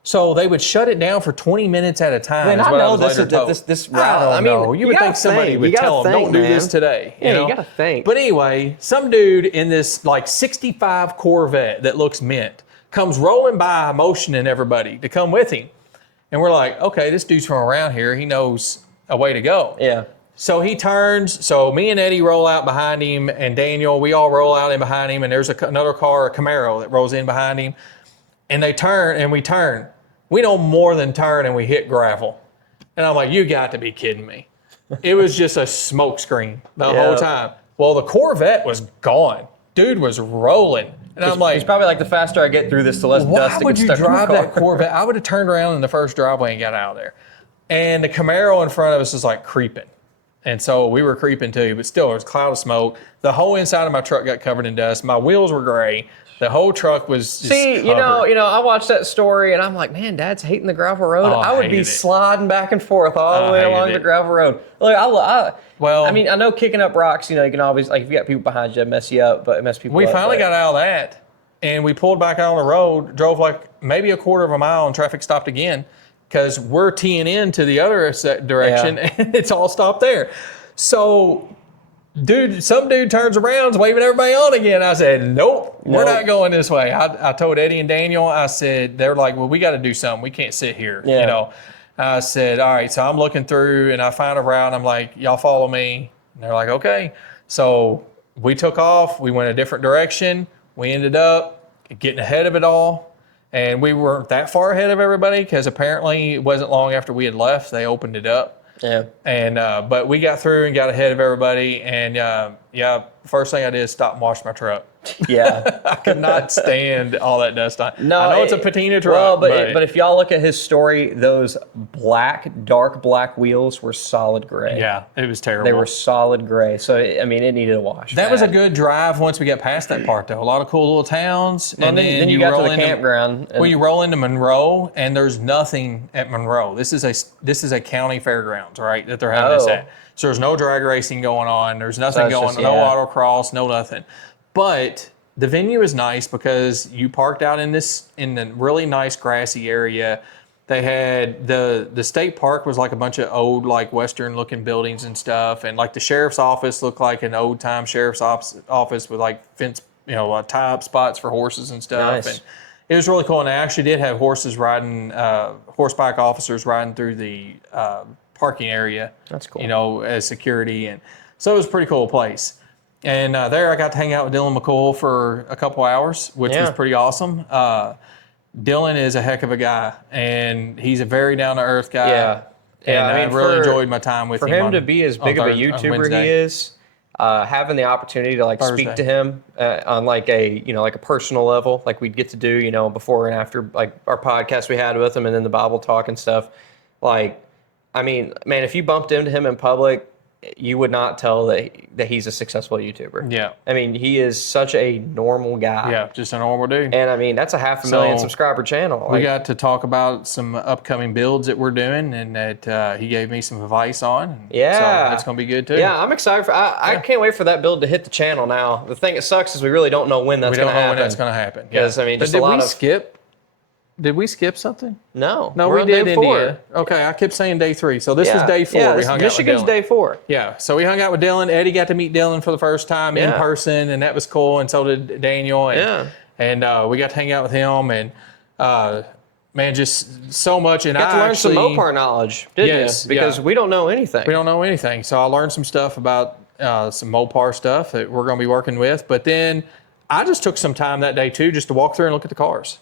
So they would shut it down for 20 minutes at a time. Man, is I what know was this later is told. this I route. don't I mean, know. You would gotta think somebody think. would You gotta tell them, think, don't do this man. today. Yeah, you know? gotta think. But anyway, some dude in this like 65 Corvette that looks mint comes rolling by motioning everybody to come with him. And we're like, okay, this dude's from around here. He knows a way to go. Yeah. So he turns. So me and Eddie roll out behind him, and Daniel, we all roll out in behind him. And there's another car, a Camaro, that rolls in behind him. And they turn, and we turn. We don't more than turn, and we hit gravel. And I'm like, you got to be kidding me. It was just a smoke screen the whole time. Well, the Corvette was gone. Dude was rolling. And I'm like, It's probably like the faster I get through this, the less why dust that would gets you stuck in my drive car. that Corvette? I would have turned around in the first driveway and got out of there. And the Camaro in front of us is like creeping. And so we were creeping too, but still, there was a cloud of smoke. The whole inside of my truck got covered in dust. My wheels were gray. The whole truck was just See, you covered. know, I watched that story and I'm like, man, Dad's hating the gravel road. Oh, I I would be hated it. sliding back and forth all the way hated along it. the gravel road. Like, I mean, I know kicking up rocks, you can always, like, if you got people behind you, it mess you up, but it mess people We up. finally but- got out of that, and we pulled back out on the road, drove like maybe a quarter of a mile, and traffic stopped again because we're teeing in to the other direction, Yeah. and it's all stopped there. So, some dude turns around, is waving everybody on again. I said, nope, we're not going this way. I told Eddie and Daniel, I said, they're like, well, we got to do something. We can't sit here, Yeah. I said, all right, so I'm looking through, and I find a route. I'm like, y'all follow me. And they're like, okay. So we took off. We went a different direction. We ended up getting ahead of it all. And we weren't that far ahead of everybody because apparently it wasn't long after we had left, they opened it up. Yeah. And but we got through and got ahead of everybody. And first thing I did is stop and wash my truck. Yeah. I could not stand all that dust on. No, I know it's a patina truck. Well, but if y'all look at his story, those dark black wheels were solid gray. yeah, it was terrible. They were solid gray. So, I mean, it needed a wash. That was a bad. good drive once we got past that part, though. A lot of cool little towns. Well, and then you got roll to the into- campground. Well, you roll into Monroe, and there's nothing at Monroe. This is a county fairgrounds, right? That they're having this Oh. at. So there's no drag racing going on. There's nothing it's going. just- No yeah. autocross. No nothing. But the venue is nice because you parked out in the really nice grassy area. They had the state park was like a bunch of old like Western looking buildings and stuff, and like the sheriff's office looked like an old time sheriff's office with like fence, tie up spots for horses and stuff. Nice. And it was really cool, and they actually did have horses riding, horseback officers riding through the parking area. That's cool. As security, and so it was a pretty cool place. And there I got to hang out with Dylan McCool for a couple hours, which was Yeah. pretty awesome. Dylan is a heck of a guy, and he's a very down-to-earth guy. Yeah. And I I mean, really enjoyed my time with for him. him to be as big of a YouTuber he is, having the opportunity to like speak Thursday. to him on like a like a personal level, like we'd get to do before and after like our podcast we had with him, and then the Bible talk and stuff. Like, I mean, man, if you bumped into him in public, you would not tell that he's a successful YouTuber. Yeah. I mean, he is such a normal guy. Yeah, just a normal dude. And I mean, that's a 500,000 subscriber channel. We got to talk about some upcoming builds that we're doing, and that he gave me some advice on. And yeah. So that's going to be good too. Yeah, I'm excited. I can't wait for that build to hit the channel now. The thing that sucks is we really don't know when that's going to happen. We don't know when that's going to happen. Because, I mean, just a lot of... Did we skip something? No. No, we're we on did day 4. India. Okay, I kept saying day 3. So this was day 4. Yeah, we hung Michigan's out with Dylan. day 4. Yeah, so we hung out with Dylan. Eddie got to meet Dylan for the first time in person, and that was cool. And so did Daniel. And, and we got to hang out with him. And man, just so much. And got to learn some Mopar knowledge, didn't you? Because we don't know anything. We don't know anything. So I learned some stuff about some Mopar stuff that we're going to be working with. But then I just took some time that day too, just to walk through and look at the cars.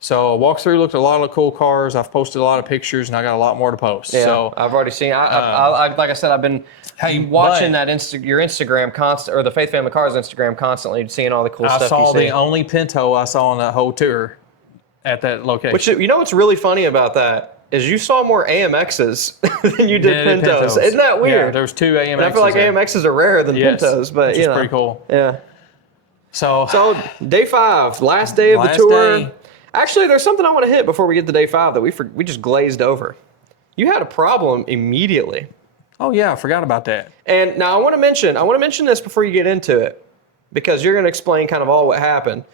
So I walked through, looked at a lot of cool cars. I've posted a lot of pictures, and I got a lot more to post. Yeah, so I've already seen. Like I said, I've been watching your Instagram or the Faith Family Cars Instagram constantly, seeing all the cool stuff. I saw you see. the only Pinto I saw on that whole tour at that location. Which, you know what's really funny about that is you saw more AMXs than you did Pintos. Isn't that weird? Yeah, there's 2 AMXs. And I feel like AMXs are rarer than Pintos, but which is pretty cool. Yeah. So day 5, last day of the tour. Actually, there's something I want to hit before we get to day 5 that we just glazed over. You had a problem immediately. Oh yeah, I forgot about that. And now I want to mention this before you get into it, because you're going to explain kind of all what happened.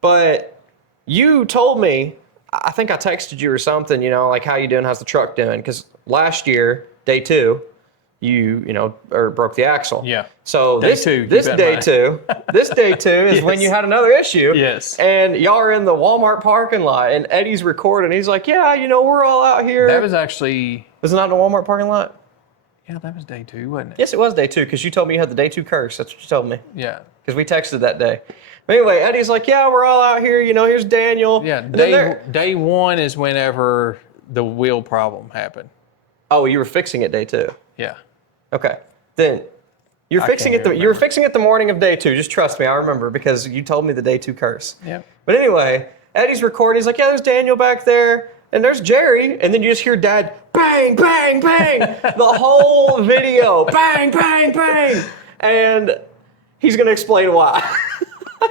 But you told me, I think I texted you or something, like, how you doing? How's the truck doing? Because last year, day 2, you broke the axle. Yeah. So this day two is when you had another issue. Yes. And y'all are in the Walmart parking lot, and Eddie's recording. He's like, yeah, we're all out here. That was actually... Was it not in the Walmart parking lot? Yeah, that was day 2, wasn't it? Yes, it was day 2, because you told me you had the day 2 curse. That's what you told me. Yeah. Because we texted that day. But anyway, Eddie's like, yeah, we're all out here. Here's Daniel. Yeah, And day 1 is whenever the wheel problem happened. Oh, you were fixing it day 2. Yeah. Okay. Then you were fixing it the morning of day 2. Just trust me, I remember, because you told me the day 2 curse. Yeah. But anyway, Eddie's recording. He's like, yeah, there's Daniel back there, and there's Jerry, and then you just hear Dad bang, bang, bang, the whole video, bang, bang, bang, and he's gonna explain why.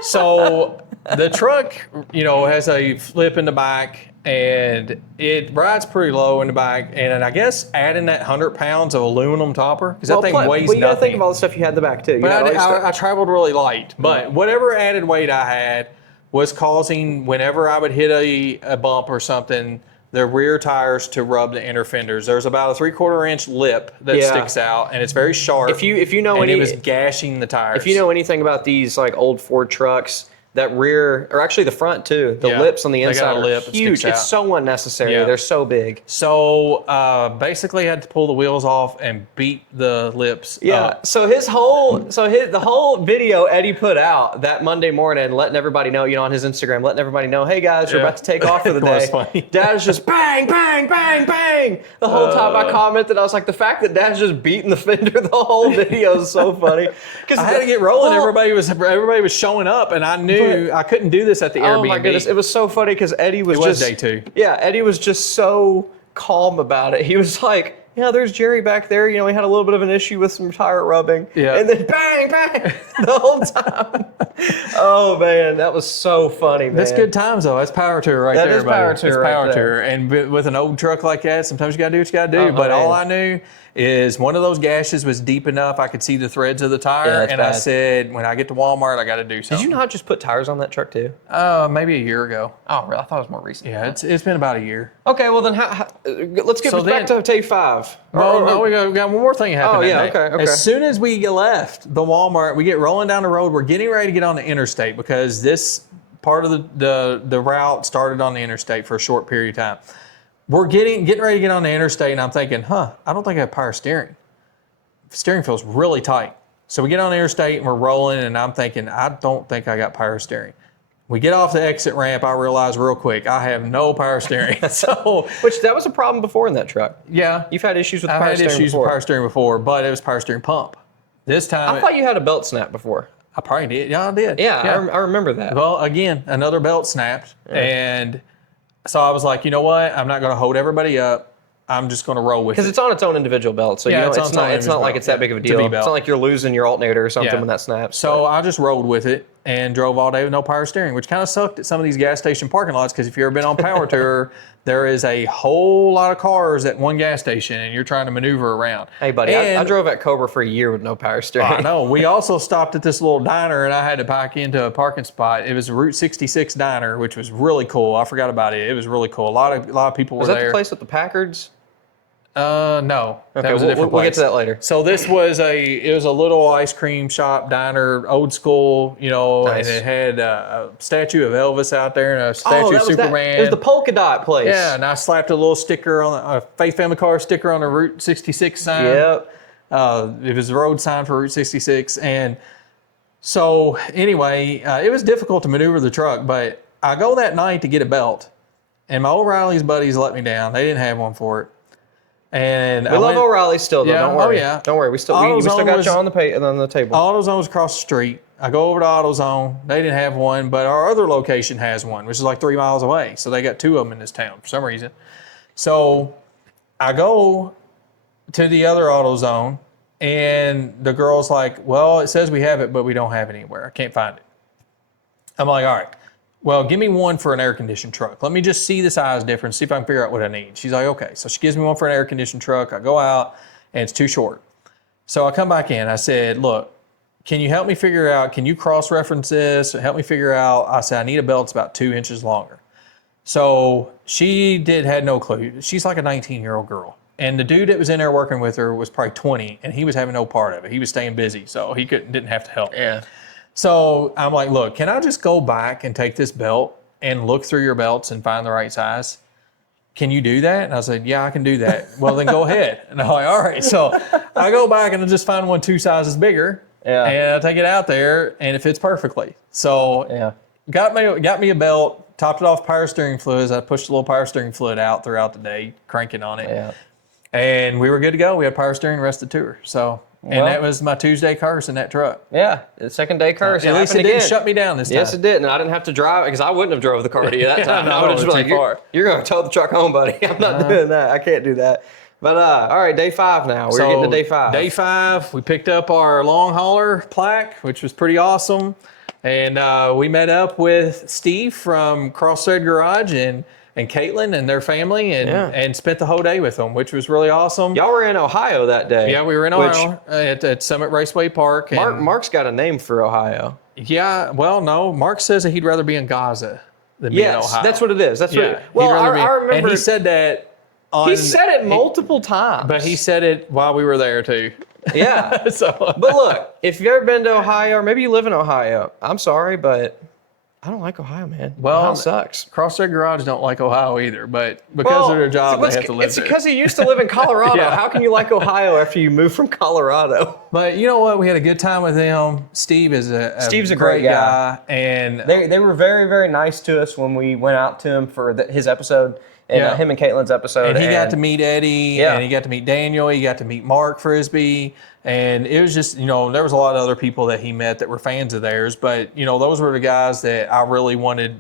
So the truck, has a flip in the back, and it rides pretty low in the back. And I guess adding that 100 pounds of aluminum topper, because that thing weighs nothing. But you got to think of all the stuff you had in the back too. But I traveled really light. But whatever added weight I had was causing, whenever I would hit a bump or something, the rear tires to rub the inner fenders. There's about a 3/4 inch lip that sticks out, and it's very sharp. If you know it was gashing the tires. If you know anything about these like old Ford trucks, that rear, or actually the front too, the lips on the inside are huge. It's so unnecessary. Yeah. They're so big. So basically, I had to pull the wheels off and beat the lips up. So the whole video Eddie put out that Monday morning, letting everybody know, on his Instagram, letting everybody know, hey guys, we're about to take off for the day. Funny. Dad's just bang, bang, bang, bang. The whole time I commented, I was like, the fact that Dad's just beating the fender the whole video is so funny. I had to get rolling. Everybody was showing up, and I knew I couldn't do this at the Airbnb. Oh my goodness, it was so funny because Eddie was just day 2. Yeah, Eddie was just so calm about it. He was like, yeah, there's Jerry back there. We had a little bit of an issue with some tire rubbing. Yeah. And then bang, bang, the whole time. Oh, man, that was so funny, man. That's good times, though. That's power tour right there. That is power tour right there. And with an old truck like that, sometimes you got to do what you got to do. But all I knew is one of those gashes was deep enough I could see the threads of the tire. And I said, when I get to Walmart, I got to do something. Did you not just put tires on that truck, too? Maybe a year ago. Oh, really? I thought it was more recent. Yeah, it's been about a year. Okay, well, then let's get back to day 5. No, we got one more thing happening. Oh, yeah, okay. As soon as we left the Walmart, we get rolling down the road. We're getting ready to get on the interstate because this part of the route started on the interstate for a short period of time. We're getting ready to get on the interstate, and I'm thinking, I don't think I have power steering. The steering feels really tight. So we get on the interstate, and we're rolling, and I'm thinking, I don't think I got power steering. We get off the exit ramp. I realize real quick I have no power steering. So, Which that was a problem before in that truck. yeah, You've had issues with the I've power had steering issues before. with power steering before, but it was power steering pump. This time, I thought you had a belt snap before. I probably did. Yeah, I did. Yeah, I remember that. Well, again, another belt snapped, and so I was like, you know what? I'm not going to hold everybody up. I'm just going to roll with it. Because it's on its own individual belt, so Yeah, you know, it's on it's its own not individual like belt. it's that big of a It's a deal. V-belt. It's not like you're losing your alternator or something Yeah. when that snaps. So I just rolled with it and drove all day with no power steering, which kind of sucked at some of these gas station parking lots because if you've ever been on Power Tour, there is a whole lot of cars at one gas station and you're trying to maneuver around. Hey, buddy, I And- drove at Cobra for a year with no power steering. I know. We also stopped at this little diner and I had to back into a parking spot. It was a Route 66 diner, which was really cool. I forgot about it. It was really cool. A lot of people were Was that there. the place with the Packards? No, Okay, that was a different we'll place. get to that later. So this was it was a little ice cream shop diner, old school, you know, Nice. and it had a statue of Elvis out there and a statue of that was Superman. It was the polka dot place. Yeah, and I slapped a little sticker on a Faith Family Car sticker on the Route 66 sign. Yep. It was the road sign for Route 66. And so anyway, it was difficult to maneuver the truck, but I go that night to get a belt and my O'Reilly's buddies let me down. They didn't have one for it. And We love O'Reilly still, though. Yeah, Don't worry. oh, yeah. Don't worry. We still got AutoZone you on the table. AutoZone was across the street. I go over to AutoZone. They didn't have one, but our other location has one, which is like 3 miles away. So they got two of them in this town for some reason. So I go to the other AutoZone, and the girl's like, well, it says we have it, but we don't have it anywhere. I can't find it. I'm like, all right, well, give me one for an air-conditioned truck. Let me just see the size difference, see if I can figure out what I need. She's like, okay. So she gives me one for an air-conditioned truck. I go out, and it's too short. So I come back in. I said, look, can you help me figure out, can you cross-reference this? Help me figure out. I said, I need a belt that's about 2 inches longer. So she had no clue. She's like a 19-year-old girl. And the dude that was in there working with her was probably 20, and he was having no part of it. He was staying busy, so he didn't have to help. Yeah. So I'm like, look, can I just go back and take this belt and look through your belts and find the right size? Can you do that? And I said, yeah, I can do that. Well, then go ahead. And I'm like, all right. So I go back and I just find one 2 sizes bigger. Yeah. And I take it out there and it fits perfectly. So Yeah. got me a belt, topped it off power steering fluids. I pushed a little power steering fluid out throughout the day, cranking on it. Yeah. And we were good to go. We had power steering the rest of the tour. So, and Well- that was my Tuesday curse in that truck. Yeah. The second day curse. At least it happened didn't again. shut me down this time. Yes, it did, and I didn't have to drive because I wouldn't have drove the car to you that time. no, I would have just been too like, you're, far. you're going to tow the truck home, buddy. I'm not doing that. I can't do that. But all right, day 5 now. We're getting to day 5. Day 5, we picked up our long hauler plaque, which was pretty awesome. And we met up with Steve from Crossroad Garage and Caitlin and their family and spent the whole day with them, which was really awesome. Y'all were in Ohio that day. Yeah, we were in Ohio at Summit Raceway Park. And Mark's got a name for Ohio. yeah, well, no, Mark says that he'd rather be in Gaza than be in Yes, Ohio. that's what it is. That's Yeah, what. Well, he'd rather I remember. And he said that. He said it multiple times. But he said it while we were there too. Yeah. So, But look, if you've ever been to Ohio, or maybe you live in Ohio, I'm sorry, but I don't like Ohio, man. Well, Ohio sucks. Crossroad Garage don't like Ohio either, but because of their job, they have to live it's there. because he used to live in Colorado. Yeah. How can you like Ohio after you move from Colorado? But you know what? We had a good time with them. Steve is Steve's a great guy. and They were very, very nice to us when we went out to him for his episode, and him and Caitlin's episode. and he got to meet Eddie, Yeah. and he got to meet Daniel. He got to meet Mark Frisbee, and it was just, you know, there was a lot of other people that he met that were fans of theirs. But you know, those were the guys that I really wanted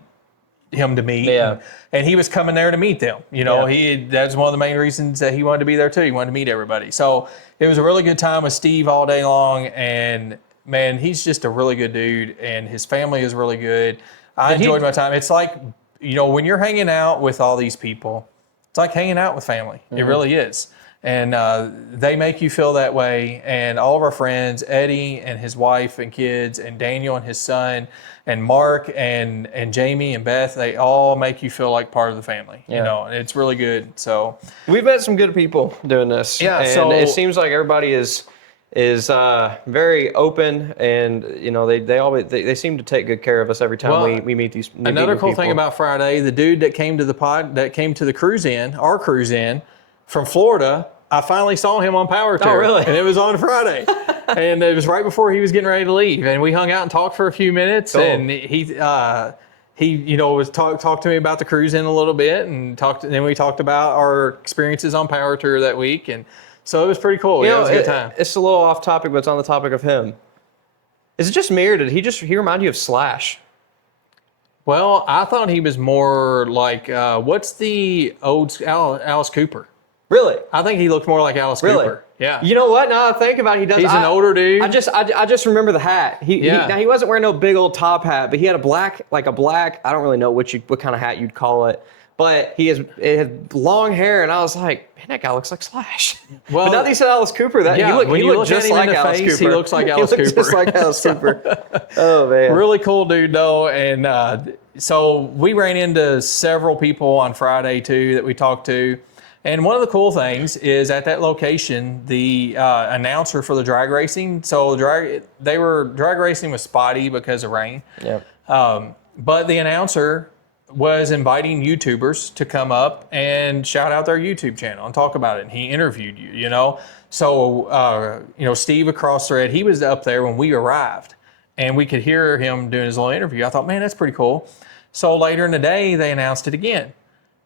him to meet. Yeah. And he was coming there to meet them. You know, Yeah. that's one of the main reasons that he wanted to be there too. He wanted to meet everybody. So it was a really good time with Steve all day long. And man, he's just a really good dude, and his family is really good. I enjoyed my time. It's like, you know, when you're hanging out with all these people, it's like hanging out with family. It really is. And they make you feel that way. And all of our friends, Eddie and his wife and kids, and Daniel and his son, and Mark and Jamie and Beth, they all make you feel like part of the family. You know, and it's really good. So We've met some good people doing this. Yeah, and so- it seems like everybody is very open, and you know they seem to take good care of us every time Well, we meet these. another cool people. thing about Friday, the dude that came to the cruise in, our cruise in from Florida, I finally saw him on Power Tour. Oh, really? And it was on Friday. And it was right before he was getting ready to leave. And we hung out and talked for a few minutes. Cool. And he was talk to me about the cruising a little bit, and then we talked about our experiences on Power Tour that week, and so it was pretty cool. It was a good time. It's a little off topic, but it's on the topic of him. Is it just me, or did he remind you of Slash? Well, I thought he was more like what's the old Alice Cooper? Really? I think he looked more like Alice Cooper. Yeah. You know what? Now I think about it, he does. He's an older dude. I just remember the hat. Now he wasn't wearing no big old top hat, but he had a black. I don't really know what kind of hat you'd call it, but it had long hair, and I was like, man, that guy looks like Slash. Well, but now that you said Alice Cooper, he looked just like Alice Cooper. He looks like Alice Cooper. Just like Alice Cooper. Oh man. Really cool dude though, and so we ran into several people on Friday too that we talked to. And one of the cool things is at that location, the announcer for the drag racing. So they were drag racing with Spotty because of rain. Yeah. But the announcer was inviting YouTubers to come up and shout out their YouTube channel and talk about it. And he interviewed you. So Steve across the red, he was up there when we arrived, and we could hear him doing his little interview. I thought, man, that's pretty cool. So later in the day, they announced it again.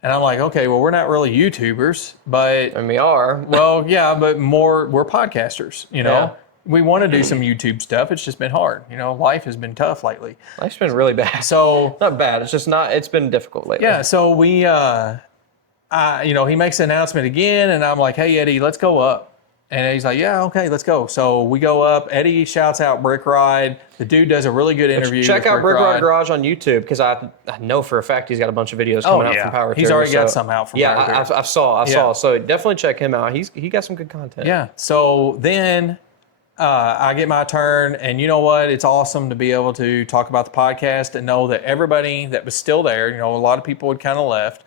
And I'm like, okay, well, we're not really YouTubers, but... And we are. Well, yeah, but we're podcasters, Yeah. We want to do some YouTube stuff. It's just been hard. Life has been tough lately. Life's been really bad. So... Not bad, it's been difficult lately. Yeah, so we, he makes an announcement again, and I'm like, hey, Eddie, let's go up. And he's like, yeah, okay, let's go. So we go up. Eddie shouts out Brick Ride. The dude does a really good interview. Check out Brick Ride Garage on YouTube, because I know for a fact he's got a bunch of videos coming out from Power Tour. He's already got some out from Power Tour. Yeah, I saw. So definitely check him out. He got some good content. Yeah. So then I get my turn, and you know what? It's awesome to be able to talk about the podcast and know that everybody that was still there, a lot of people had kind of left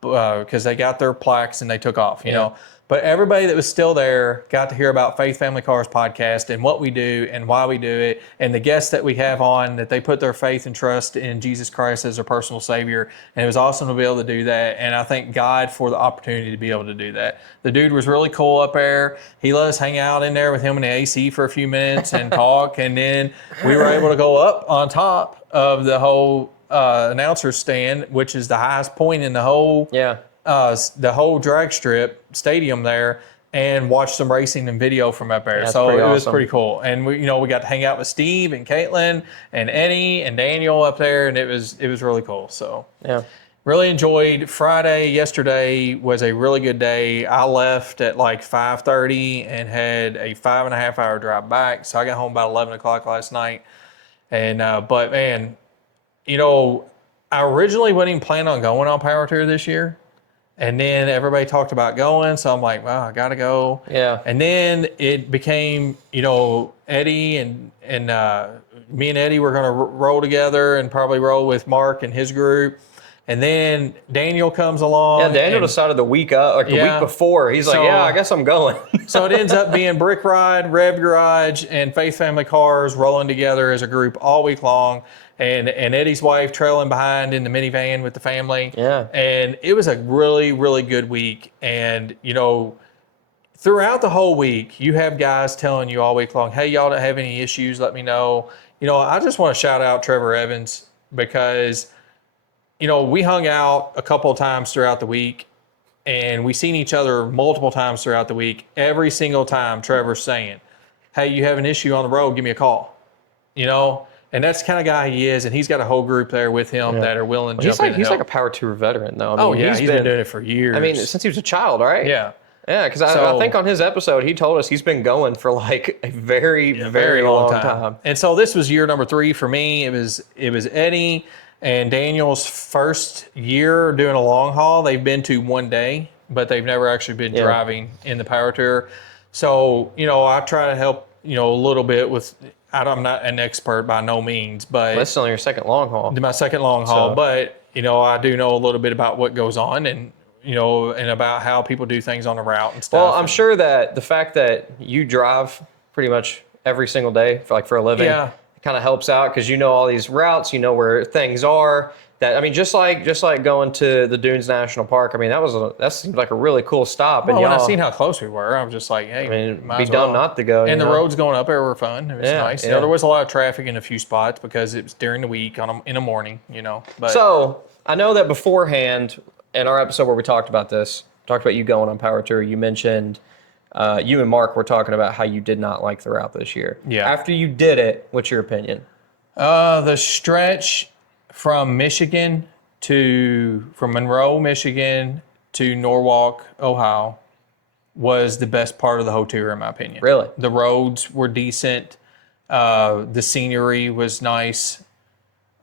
because they got their plaques and they took off, you know. But everybody that was still there got to hear about Faith Family Cars podcast and what we do and why we do it, and the guests that we have on, that they put their faith and trust in Jesus Christ as their personal Savior. And it was awesome to be able to do that. And I thank God for the opportunity to be able to do that. The dude was really cool up there. He let us hang out in there with him in the AC for a few minutes and talk. And then we were able to go up on top of the whole announcer stand, which is the highest point in the whole drag strip stadium there, and watch some racing and video from up there. So it was pretty cool. And we got to hang out with Steve and Caitlin and Eddie and Daniel up there, and it was really cool. So really enjoyed Friday. Yesterday was a really good day. I left at like 5:30 and had a 5.5 hour drive back. So I got home about 11 o'clock last night. And but man, I originally wasn't even planning on going on Power Tour this year. And then everybody talked about going, so I'm like, well, I gotta go. Yeah. And then it became, Eddie and me and Eddie were gonna roll together and probably roll with Mark and his group. And then Daniel comes along. Yeah, Daniel decided the week week before. He's like, I guess I'm going. So it ends up being Brick Ride, Rev Garage, and Faith Family Cars rolling together as a group all week long. And Eddie's wife trailing behind in the minivan with the family. Yeah. And it was a really, really good week. And, throughout the whole week, you have guys telling you all week long, hey, y'all don't have any issues, let me know. I just want to shout out Trevor Evans because, we hung out a couple of times throughout the week, and we seen each other multiple times throughout the week. Every single time Trevor's saying, hey, you have an issue on the road, give me a call, And that's the kind of guy he is, and he's got a whole group there with him that are willing to jump in and He's help. like a Power Tour veteran, though. He's been doing it for years. Since he was a child, right? Yeah. Yeah, because I think on his episode, he told us he's been going for like a very, very long time. And so this was year number 3 for me. It was Eddie and Daniel's first year doing a long haul. They've been to one day, but they've never actually been driving in the Power Tour. So, I try to help, a little bit with... I'm not an expert by no means, but... That's only your second long haul. My second long haul, but, I do know a little bit about what goes on and, and about how people do things on the route and stuff. Well, I'm sure that the fact that you drive pretty much every single day for a living kind of helps out because you know all these routes, you know where things are. That, I mean, just like going to the Dunes National Park. I mean, that seemed like a really cool stop. Well, and when I y'all, seen how close we were, I was just like, hey, I mean, might be as dumb well. not to go. And you the know? roads going up there were fun. It was Yeah, nice. You yeah. know, there was a lot of traffic in a few spots because it was during the week in the morning. You know, but So I know that beforehand in our episode where we talked about you going on Power Tour. You mentioned you and Mark were talking about how you did not like the route this year. Yeah. After you did it, what's your opinion? the stretch from Monroe, Michigan to Norwalk, Ohio, was the best part of the whole tour, in my opinion. Really? The roads were decent. The scenery was nice.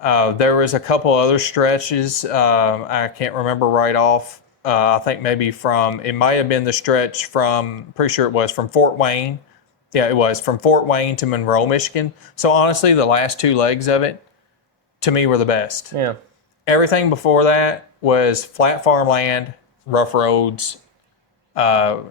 There was a couple other stretches. I can't remember right off. I think maybe it might have been the stretch pretty sure it was from Fort Wayne. Yeah, it was from Fort Wayne to Monroe, Michigan. So honestly, the last two legs of it, to me, were the best. Yeah. Everything before that was flat farmland, rough roads. I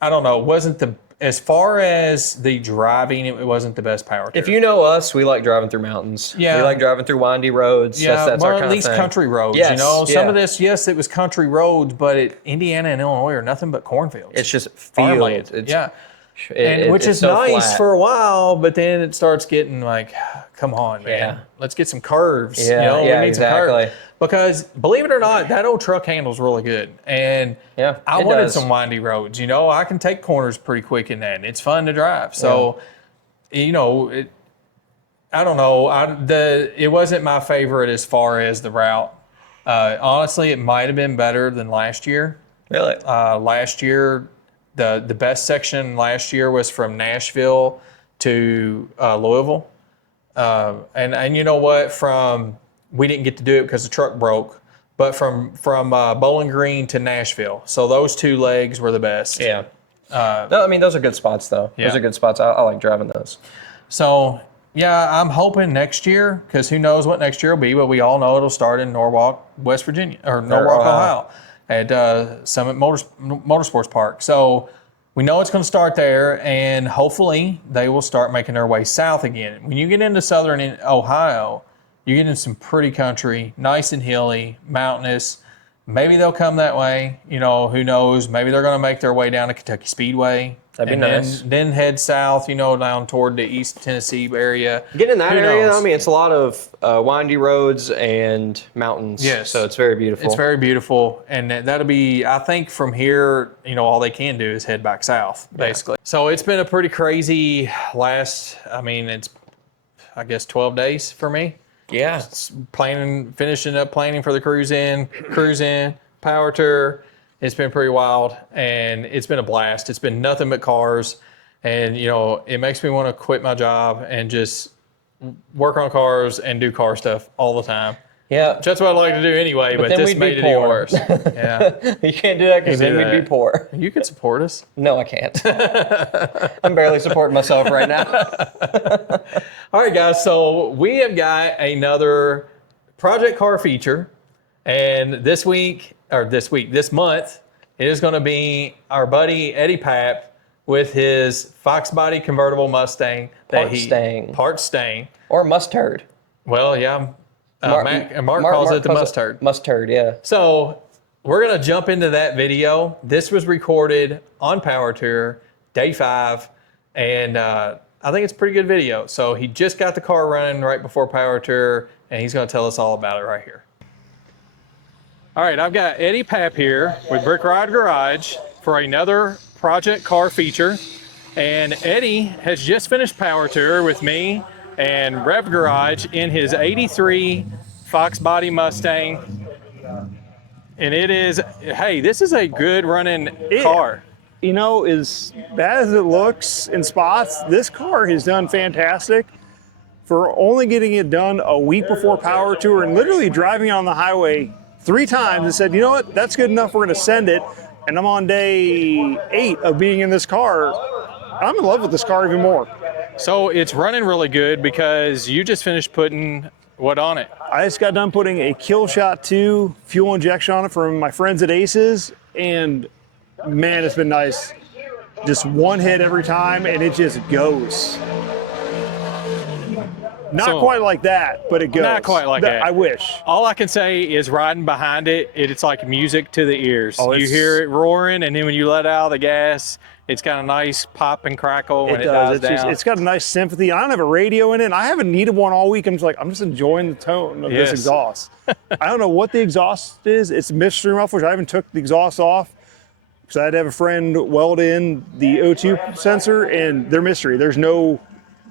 don't know. It wasn't as far as the driving, it wasn't the best power tour. If you know us, we like driving through mountains. Yeah. We like driving through windy roads. Yeah, That's our well, kind at least of thing. country roads. Yes, You know, some yeah. of this, yes, it was country roads, but Indiana and Illinois are nothing but cornfields. It's just farmland. fields. Yeah. Which is so nice flat. for a while, but then it starts getting like, come on, man. Yeah. Let's get some curves. Yeah, you know, yeah, we need some exactly. curves. Because believe it or not, that old truck handles really good. And Yeah, I it wanted does. some windy roads. You know, I can take corners pretty quick in that, and it's fun to drive. So, you know, I don't know. It wasn't my favorite as far as the route. Honestly, it might have been better than last year. Really? Last year, the best section last year was from Nashville to Louisville. And you know what? We didn't get to do it because the truck broke, but from Bowling Green to Nashville. So those two legs were the best. Yeah. No, I mean, those are good spots, though. Yeah. Those are good spots. I like driving those. So, yeah, I'm hoping next year, because who knows what next year will be, but we all know it'll start in Norwalk, West Virginia, or Norwalk, Ohio, at Summit Motorsports Park. So we know it's going to start there, and hopefully they will start making their way south again. When you get into southern Ohio, you get into some pretty country, nice and hilly, mountainous. Maybe they'll come that way. You know, who knows? Maybe they're going to make their way down to Kentucky Speedway. That'd be nice. Then head south, you know, down toward the East Tennessee area. Getting in that Who area, knows? I mean, it's a lot of windy roads and mountains. Yes. So it's very beautiful. It's very beautiful. And that'll be, I think from here, you know, all they can do is head back south, basically. So it's been a pretty crazy it's, I guess, 12 days for me. Yeah. Finishing up planning for the cruise in, power tour. It's been pretty wild, and it's been a blast. It's been nothing but cars, and you know, it makes me want to quit my job and just work on cars and do car stuff all the time. Yeah. That's what I'd like to do anyway, but then this we'd be made it poor. even worse. Yeah, You can't do that because Can't then do we'd be that. poor. you could support us. No, I can't. I'm barely supporting myself right now. All right, guys. So we have got another project car feature, and this month, it is going to be our buddy Eddie Papp with his Fox Body convertible Mustang. Part Stang. Or mustard. Well, yeah. Mark calls it the mustard. Mustard, yeah. So we're going to jump into that video. This was recorded on Power Tour, day 5, and I think it's a pretty good video. So he just got the car running right before Power Tour, and he's going to tell us all about it right here. All right, I've got Eddie Papp here with Brick Ride Garage for another project car feature. And Eddie has just finished Power Tour with me and Rev Garage in his 83 Fox Body Mustang. And it is, hey, this is a good running car. You know, as bad as it looks in spots, this car has done fantastic for only getting it done a week before Power Tour and literally driving on the highway 3 times and said, you know what, that's good enough, we're going to send it. And I'm on day 8 of being in this car. I'm in love with this car even more. So it's running really good because you just finished putting what on it? I just got done putting a Killshot 2 fuel injection on it from my friends at Aces, and man, it's been nice. Just one hit every time, and it just goes. Not quite like that, but it goes. Not quite like that. I wish. All I can say is riding behind it, it's like music to the ears. Oh, you hear it roaring, and then when you let out the gas, it's got a nice pop and crackle when it dies down. It's got a nice sympathy. I don't have a radio in it, and I haven't needed one all week. I'm just enjoying the tone of this exhaust. I don't know what the exhaust is. It's midstream mufflers. I haven't took the exhaust off because I had to have a friend weld in the O2 sensor, and they're mystery. There's no,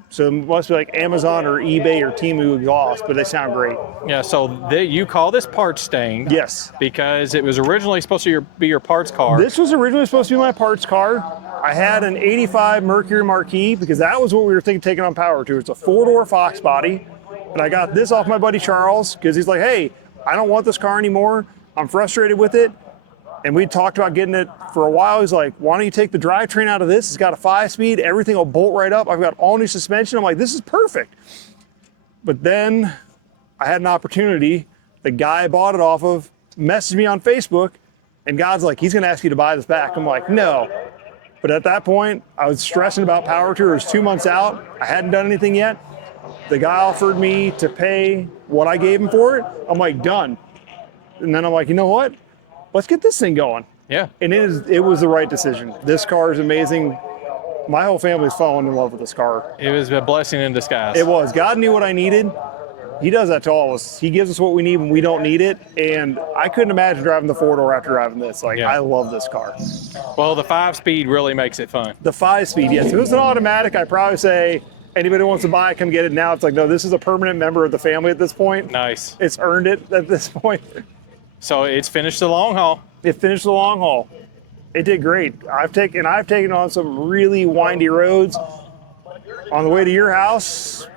so it must be like Amazon or eBay or Temu exhaust, but they sound great. Yeah, so you call this part stain. Yes. Because it was originally supposed to be your parts car. This was originally supposed to be my parts car. I had an 85 Mercury Marquis because that was what we were thinking taking on power tour. It's a 4-door Fox body. And I got this off my buddy Charles because he's like, hey, I don't want this car anymore. I'm frustrated with it. And we talked about getting it for a while. He's like, why don't you take the drivetrain out of this? It's got a 5-speed. Everything will bolt right up. I've got all new suspension. I'm like, this is perfect. But then I had an opportunity. The guy I bought it off of messaged me on Facebook, and God's like, he's going to ask you to buy this back. I'm like, no. But at that point, I was stressing about power tour. It was 2 months out. I hadn't done anything yet. The guy offered me to pay what I gave him for it. I'm like, done. And then I'm like, you know what? Let's get this thing going. Yeah. And it was the right decision. This car is amazing. My whole family's fallen in love with this car. It was a blessing in disguise. It was. God knew what I needed. He does that to all of us. He gives us what we need when we don't need it. And I couldn't imagine driving the 4-door after driving this. I love this car. Well, the 5-speed really makes it fun. The 5-speed, yes. If it was an automatic, I'd probably say, anybody who wants to buy it, come get it now. It's like, no, this is a permanent member of the family at this point. Nice. It's earned it at this point. So it's finished the long haul. It finished the long haul. It did great. I've taken on some really windy roads. On the way to your house,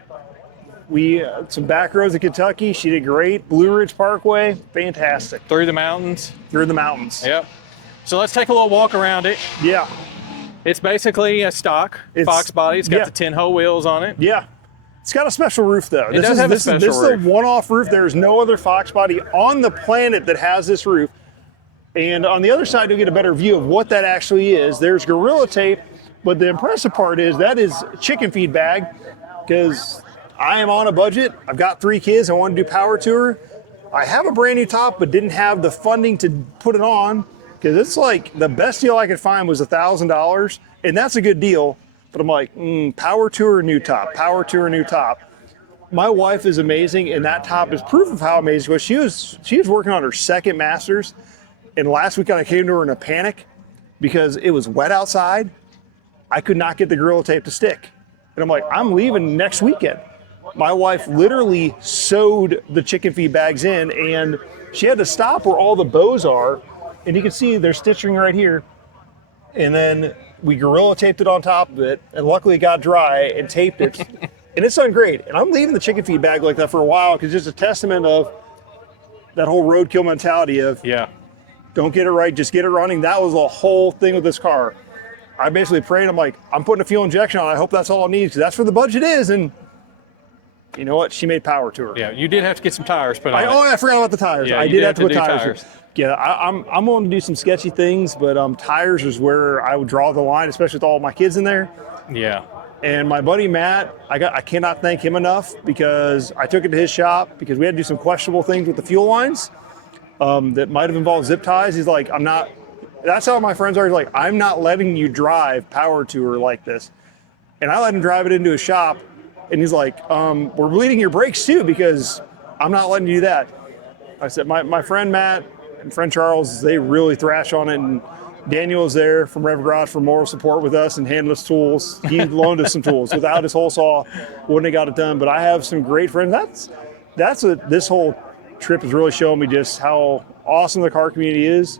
some back roads in Kentucky. She did great. Blue Ridge Parkway, fantastic. Through the mountains. Through the mountains. Yep. So let's take a little walk around it. Yeah. It's basically a stock Fox body. It's got the 10-hole wheels on it. Yeah. It's got a special roof, though. It does have a special roof. This is a one-off roof. There's no other Fox body on the planet that has this roof. And on the other side, you'll get a better view of what that actually is. There's Gorilla Tape, but the impressive part is that is chicken feed bag, because I am on a budget. I've got 3 kids. I want to do power tour. I have a brand new top, but didn't have the funding to put it on, because it's like the best deal I could find was $1,000, and that's a good deal. But I'm like, power tour, new top, power tour, new top. My wife is amazing, and that top is proof of how amazing she was. She was working on her second master's, and last week I came to her in a panic because it was wet outside. I could not get the Gorilla Tape to stick. And I'm like, I'm leaving next weekend. My wife literally sewed the chicken feed bags in, and she had to stop where all the bows are. And you can see they're stitching right here. And then we Gorilla Taped it on top of it, and luckily it got dry and taped it. And it's done great. And I'm leaving the chicken feed bag like that for a while because it's just a testament of that whole roadkill mentality of, don't get it right, just get it running. That was the whole thing with this car. I basically prayed, I'm like, I'm putting a fuel injection on. I hope that's all it needs, because that's where the budget is. And you know what? She made power to her. Yeah, you did have to get some tires put on it. I forgot about the tires. Yeah, I did have to put do tires. Yeah, I'm willing to do some sketchy things, but tires is where I would draw the line, especially with all my kids in there. Yeah. And my buddy Matt, I cannot thank him enough, because I took it to his shop because we had to do some questionable things with the fuel lines that might have involved zip ties. He's like, that's how my friends are. He's like, I'm not letting you drive power tour like this. And I let him drive it into his shop, and he's like, we're bleeding your brakes too, because I'm not letting you do that. I said, my friend Matt and friend Charles, they really thrash on it, and Daniel was there from Rev Garage for moral support with us and handed us tools. He loaned us some tools. Without his hole saw, wouldn't have got it done. But I have some great friends. That's what this whole trip is really showing me, just how awesome the car community is,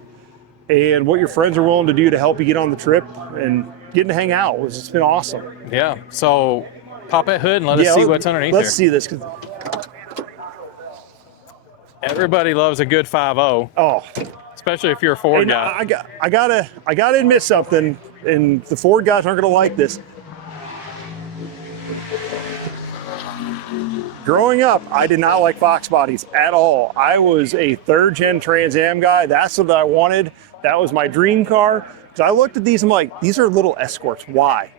and what your friends are willing to do to help you get on the trip and getting to hang out. It's been awesome. Yeah. So pop that hood and let us see what's underneath Let's see this. Everybody loves a good 5.0. Oh. Especially if you're a Ford guy. I gotta admit something, and the Ford guys aren't gonna like this. Growing up, I did not like Fox bodies at all. I was a 3rd-gen Trans Am guy. That's what I wanted. That was my dream car. So I looked at these, I'm like, these are little Escorts. Why?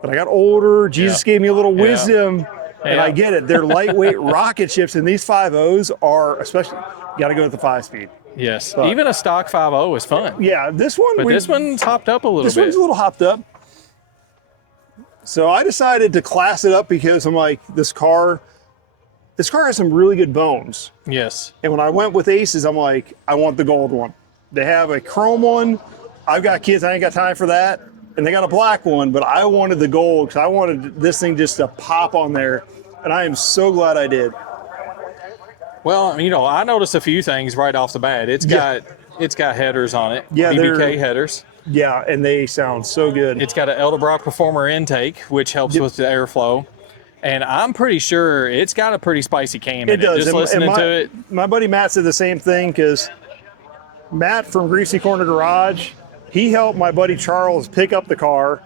But I got older. Jesus gave me a little wisdom. And I get it. They're lightweight rocket ships, and these 5.0s are especially, you got to go with the 5-speed. Yes. Even a stock 5.0 is fun. Yeah, this one. But this one's hopped up a little bit. This one's a little hopped up. So I decided to class it up because I'm like, this car has some really good bones. Yes. And when I went with Aces, I'm like, I want the gold one. They have a chrome one. I've got kids, I ain't got time for that. And they got a black one, but I wanted the gold because I wanted this thing just to pop on there. And I am so glad I did. Well, you know, I noticed a few things right off the bat. It's got headers on it. Yeah, BBK headers. Yeah, and they sound so good. It's got an Edelbrock Performer intake, which helps with the airflow. And I'm pretty sure it's got a pretty spicy cam in it. Does. Just listening to it. My buddy Matt said the same thing because Matt from Greasy Corner Garage, he helped my buddy Charles pick up the car,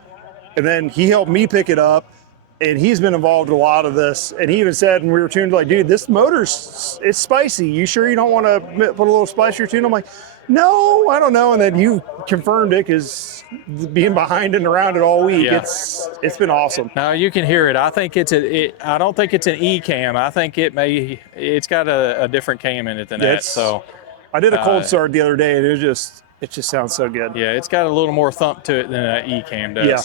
and then he helped me pick it up, and he's been involved in a lot of this. And he even said when we were tuned, like, dude, this motor's, it's spicy. You sure you don't want to put a little spice in your tune? I'm like, no, I don't know. And then you confirmed it because being behind and around it all week, it's been awesome. Now you can hear it. I think I don't think it's an E cam. I think it's got a different cam in it than that. So I did a cold start the other day, and it just sounds so good. Yeah, it's got a little more thump to it than an E cam does. Yeah.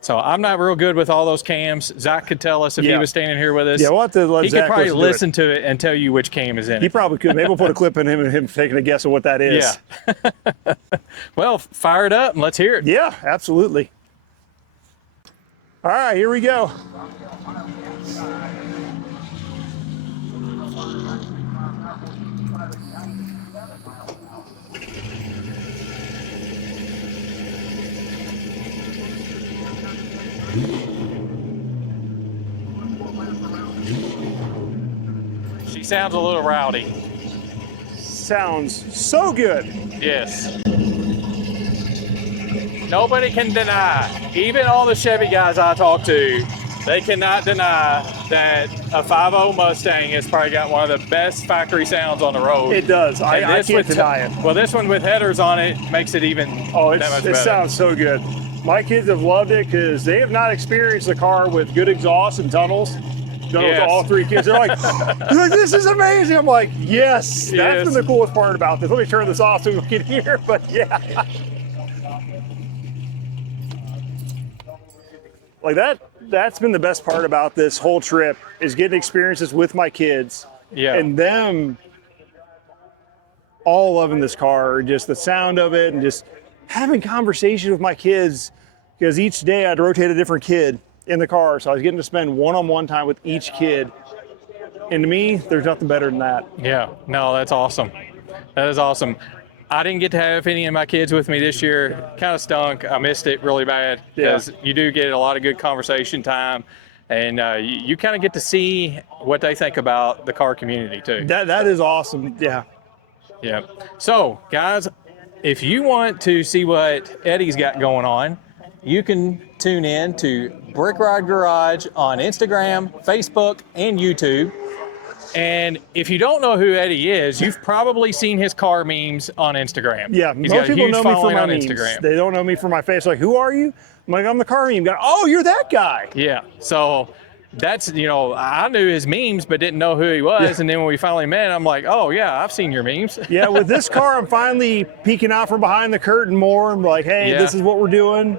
So I'm not real good with all those cams. Zach could tell us if he was standing here with us. Yeah, we'll have to let he Zach could probably listen to to it and tell you which cam is in it. He probably could. Maybe we'll put a clip in him and him taking a guess of what that is. Yeah. Well, fire it up and let's hear it. Yeah, absolutely. All right, here we go. She sounds a little rowdy. Sounds so good. Yes. Nobody can deny, even all the Chevy guys I talk to, they cannot deny that a 5.0 Mustang has probably got one of the best factory sounds on the road. It does. I can't deny it. Well, this one with headers on it makes it even that much better. It sounds so good. My kids have loved it because they have not experienced a car with good exhaust and tunnels. Done with all three kids. They're like, this is amazing. I'm like, yes, that's been the coolest part about this. Let me turn this off so we can hear, but yeah. Like that's been the best part about this whole trip is getting experiences with my kids. Yeah. And them all loving this car, just the sound of it and just having conversation with my kids because each day I'd rotate a different kid in the car. So I was getting to spend one-on-one time with each kid. And to me, there's nothing better than that. Yeah, no, that's awesome. That is awesome. I didn't get to have any of my kids with me this year. Kind of stunk. I missed it really bad because you do get a lot of good conversation time, and you kind of get to see what they think about the car community too. That is awesome. Yeah. Yeah. So, guys, if you want to see what Eddie's got going on, you can tune in to Brick Ride Garage on Instagram, Facebook, and YouTube. And if you don't know who Eddie is, you've probably seen his car memes on Instagram. Yeah, He's got a huge know following me for my on memes. Instagram. They don't know me for my face. Like, who are you? I'm like, I'm the car meme guy. Oh, you're that guy. Yeah. So that's, I knew his memes, but didn't know who he was. Yeah. And then when we finally met, I'm like, oh, yeah, I've seen your memes. Yeah, with this car, I'm finally peeking out from behind the curtain more. I'm like, hey, this is what we're doing.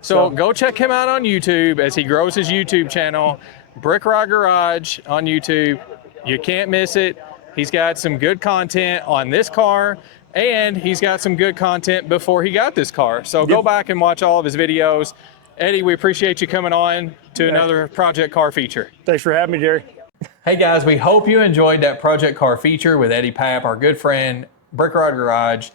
So go check him out on YouTube as he grows his YouTube channel, Brick Ride Garage on YouTube. You can't miss it. He's got some good content on this car, and he's got some good content before he got this car. So go back and watch all of his videos. Eddie, we appreciate you coming on to another Project Car feature. Thanks for having me, Jerry. Hey guys, we hope you enjoyed that Project Car feature with Eddie Papp, our good friend, Brick Ride Garage,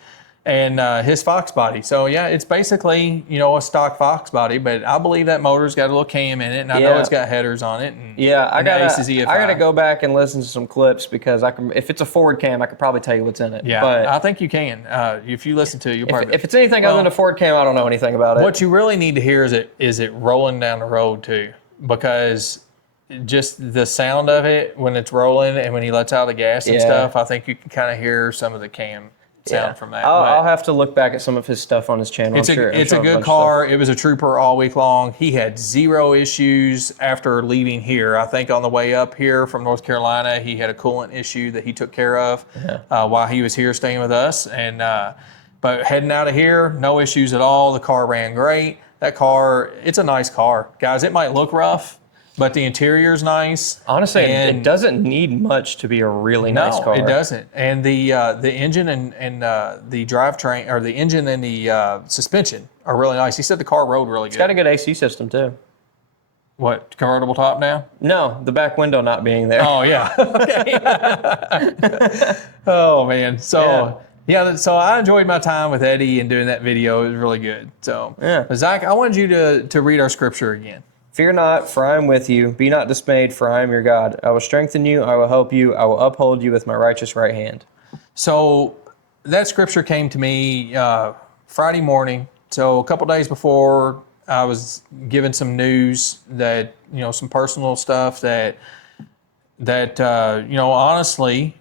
and his Fox body. So yeah, it's basically, a stock Fox body, but I believe that motor's got a little cam in it, and I know it's got headers on it. And, I gotta go back and listen to some clips because if it's a Ford cam, I could probably tell you what's in it. Yeah, but I think you can. If you listen to it, you'll probably. If it's anything other than a Ford cam, I don't know anything about it. What you really need to hear is it rolling down the road too, because just the sound of it when it's rolling and when he lets out the gas and stuff, I think you can kind of hear some of the cam. sound from that. I'll have to look back at some of his stuff on his channel. It's a good car. It was a trooper all week long. He had 0 issues after leaving here. I think on the way up here from North Carolina, he had a coolant issue that he took care of while he was here staying with us. And but heading out of here, no issues at all. The car ran great. That car, it's a nice car. Guys, it might look rough, but the interior's nice. Honestly, it doesn't need much to be a really nice car. No, it doesn't. And the engine and the drivetrain, or the engine and the suspension are really nice. He said the car rode really good. It's got a good AC system too. What, convertible top now? No, the back window not being there. Oh, yeah. Oh, man. So, so I enjoyed my time with Eddie and doing that video. It was really good. So, Zach, I wanted you to read our scripture again. Fear not, for I am with you. Be not dismayed, for I am your God. I will strengthen you. I will help you. I will uphold you with my righteous right hand. So that scripture came to me Friday morning. So a couple days before, I was given some news that, some personal stuff that honestly,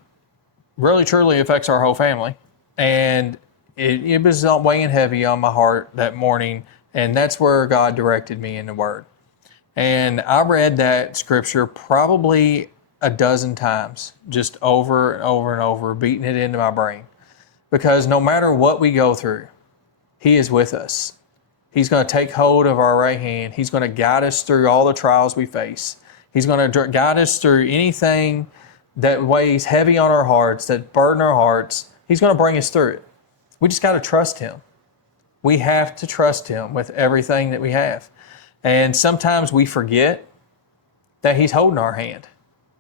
really truly affects our whole family. And it was weighing heavy on my heart that morning. And that's where God directed me in the Word. And I read that scripture probably a dozen times, just over and over and over, beating it into my brain. Because no matter what we go through, He is with us. He's going to take hold of our right hand. He's going to guide us through all the trials we face. He's going to guide us through anything that weighs heavy on our hearts, that burden our hearts. He's going to bring us through it. We just got to trust Him. We have to trust Him with everything that we have. And sometimes we forget that He's holding our hand.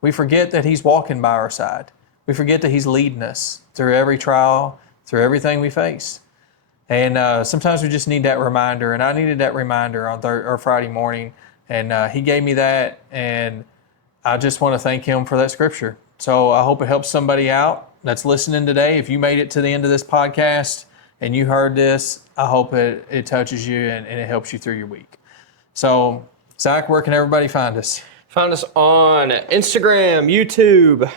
We forget that He's walking by our side. We forget that He's leading us through every trial, through everything we face. And sometimes we just need that reminder. And I needed that reminder on Friday morning. And He gave me that. And I just want to thank Him for that scripture. So I hope it helps somebody out that's listening today. If you made it to the end of this podcast and you heard this, I hope it touches you and it helps you through your week. So, Zach, where can everybody find us? Find us on Instagram, YouTube.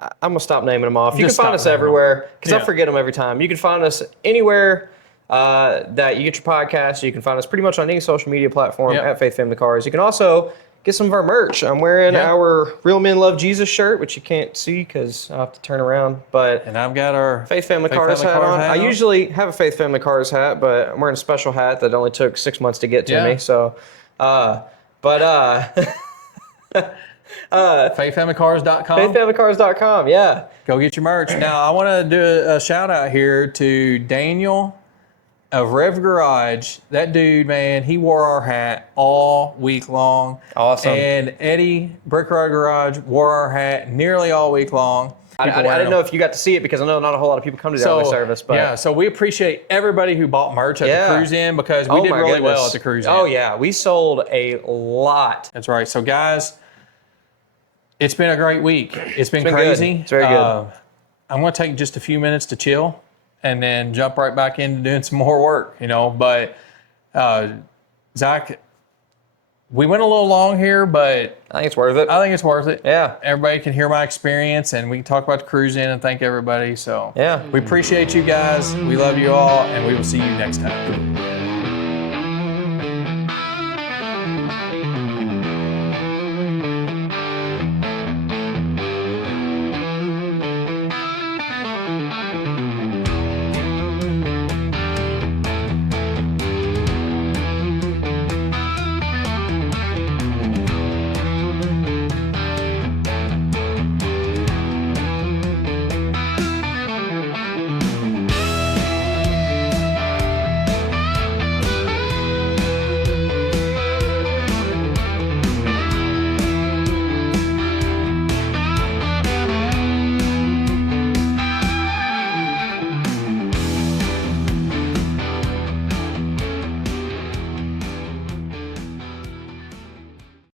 I'm going to stop naming them off. You can find us everywhere because I forget them every time. You can find us anywhere that you get your podcast. You can find us pretty much on any social media platform at Faith Family Cars. You can also get some of our merch. I'm wearing our Real Men Love Jesus shirt, which you can't see because I have to turn around. And I've got our Faith Family Cars hat on. I usually have a Faith Family Cars hat, but I'm wearing a special hat that only took 6 months to get to me. So, faithfamilycars.com. Faithfamilycars.com, yeah. Go get your merch. Now, I want to do a shout out here to Daniel of Rev Garage. That dude, man, he wore our hat all week long. Awesome. And Eddie, Brickyard Garage, wore our hat nearly all week long. I didn't know if you got to see it because I know not a whole lot of people come to the early service. But yeah, so we appreciate everybody who bought merch at the Cruise In because we did really well at the Cruise In. Oh, yeah. We sold a lot. That's right. So, guys, it's been a great week. It's been crazy. Good. It's very good. I'm going to take just a few minutes to chill and then jump right back into doing some more work, But, Zach, we went a little long here, but I think it's worth it. I think it's worth it. Yeah. Everybody can hear my experience, and we can talk about the Cruise In and thank everybody. So, yeah. We appreciate you guys. We love you all, and we will see you next time.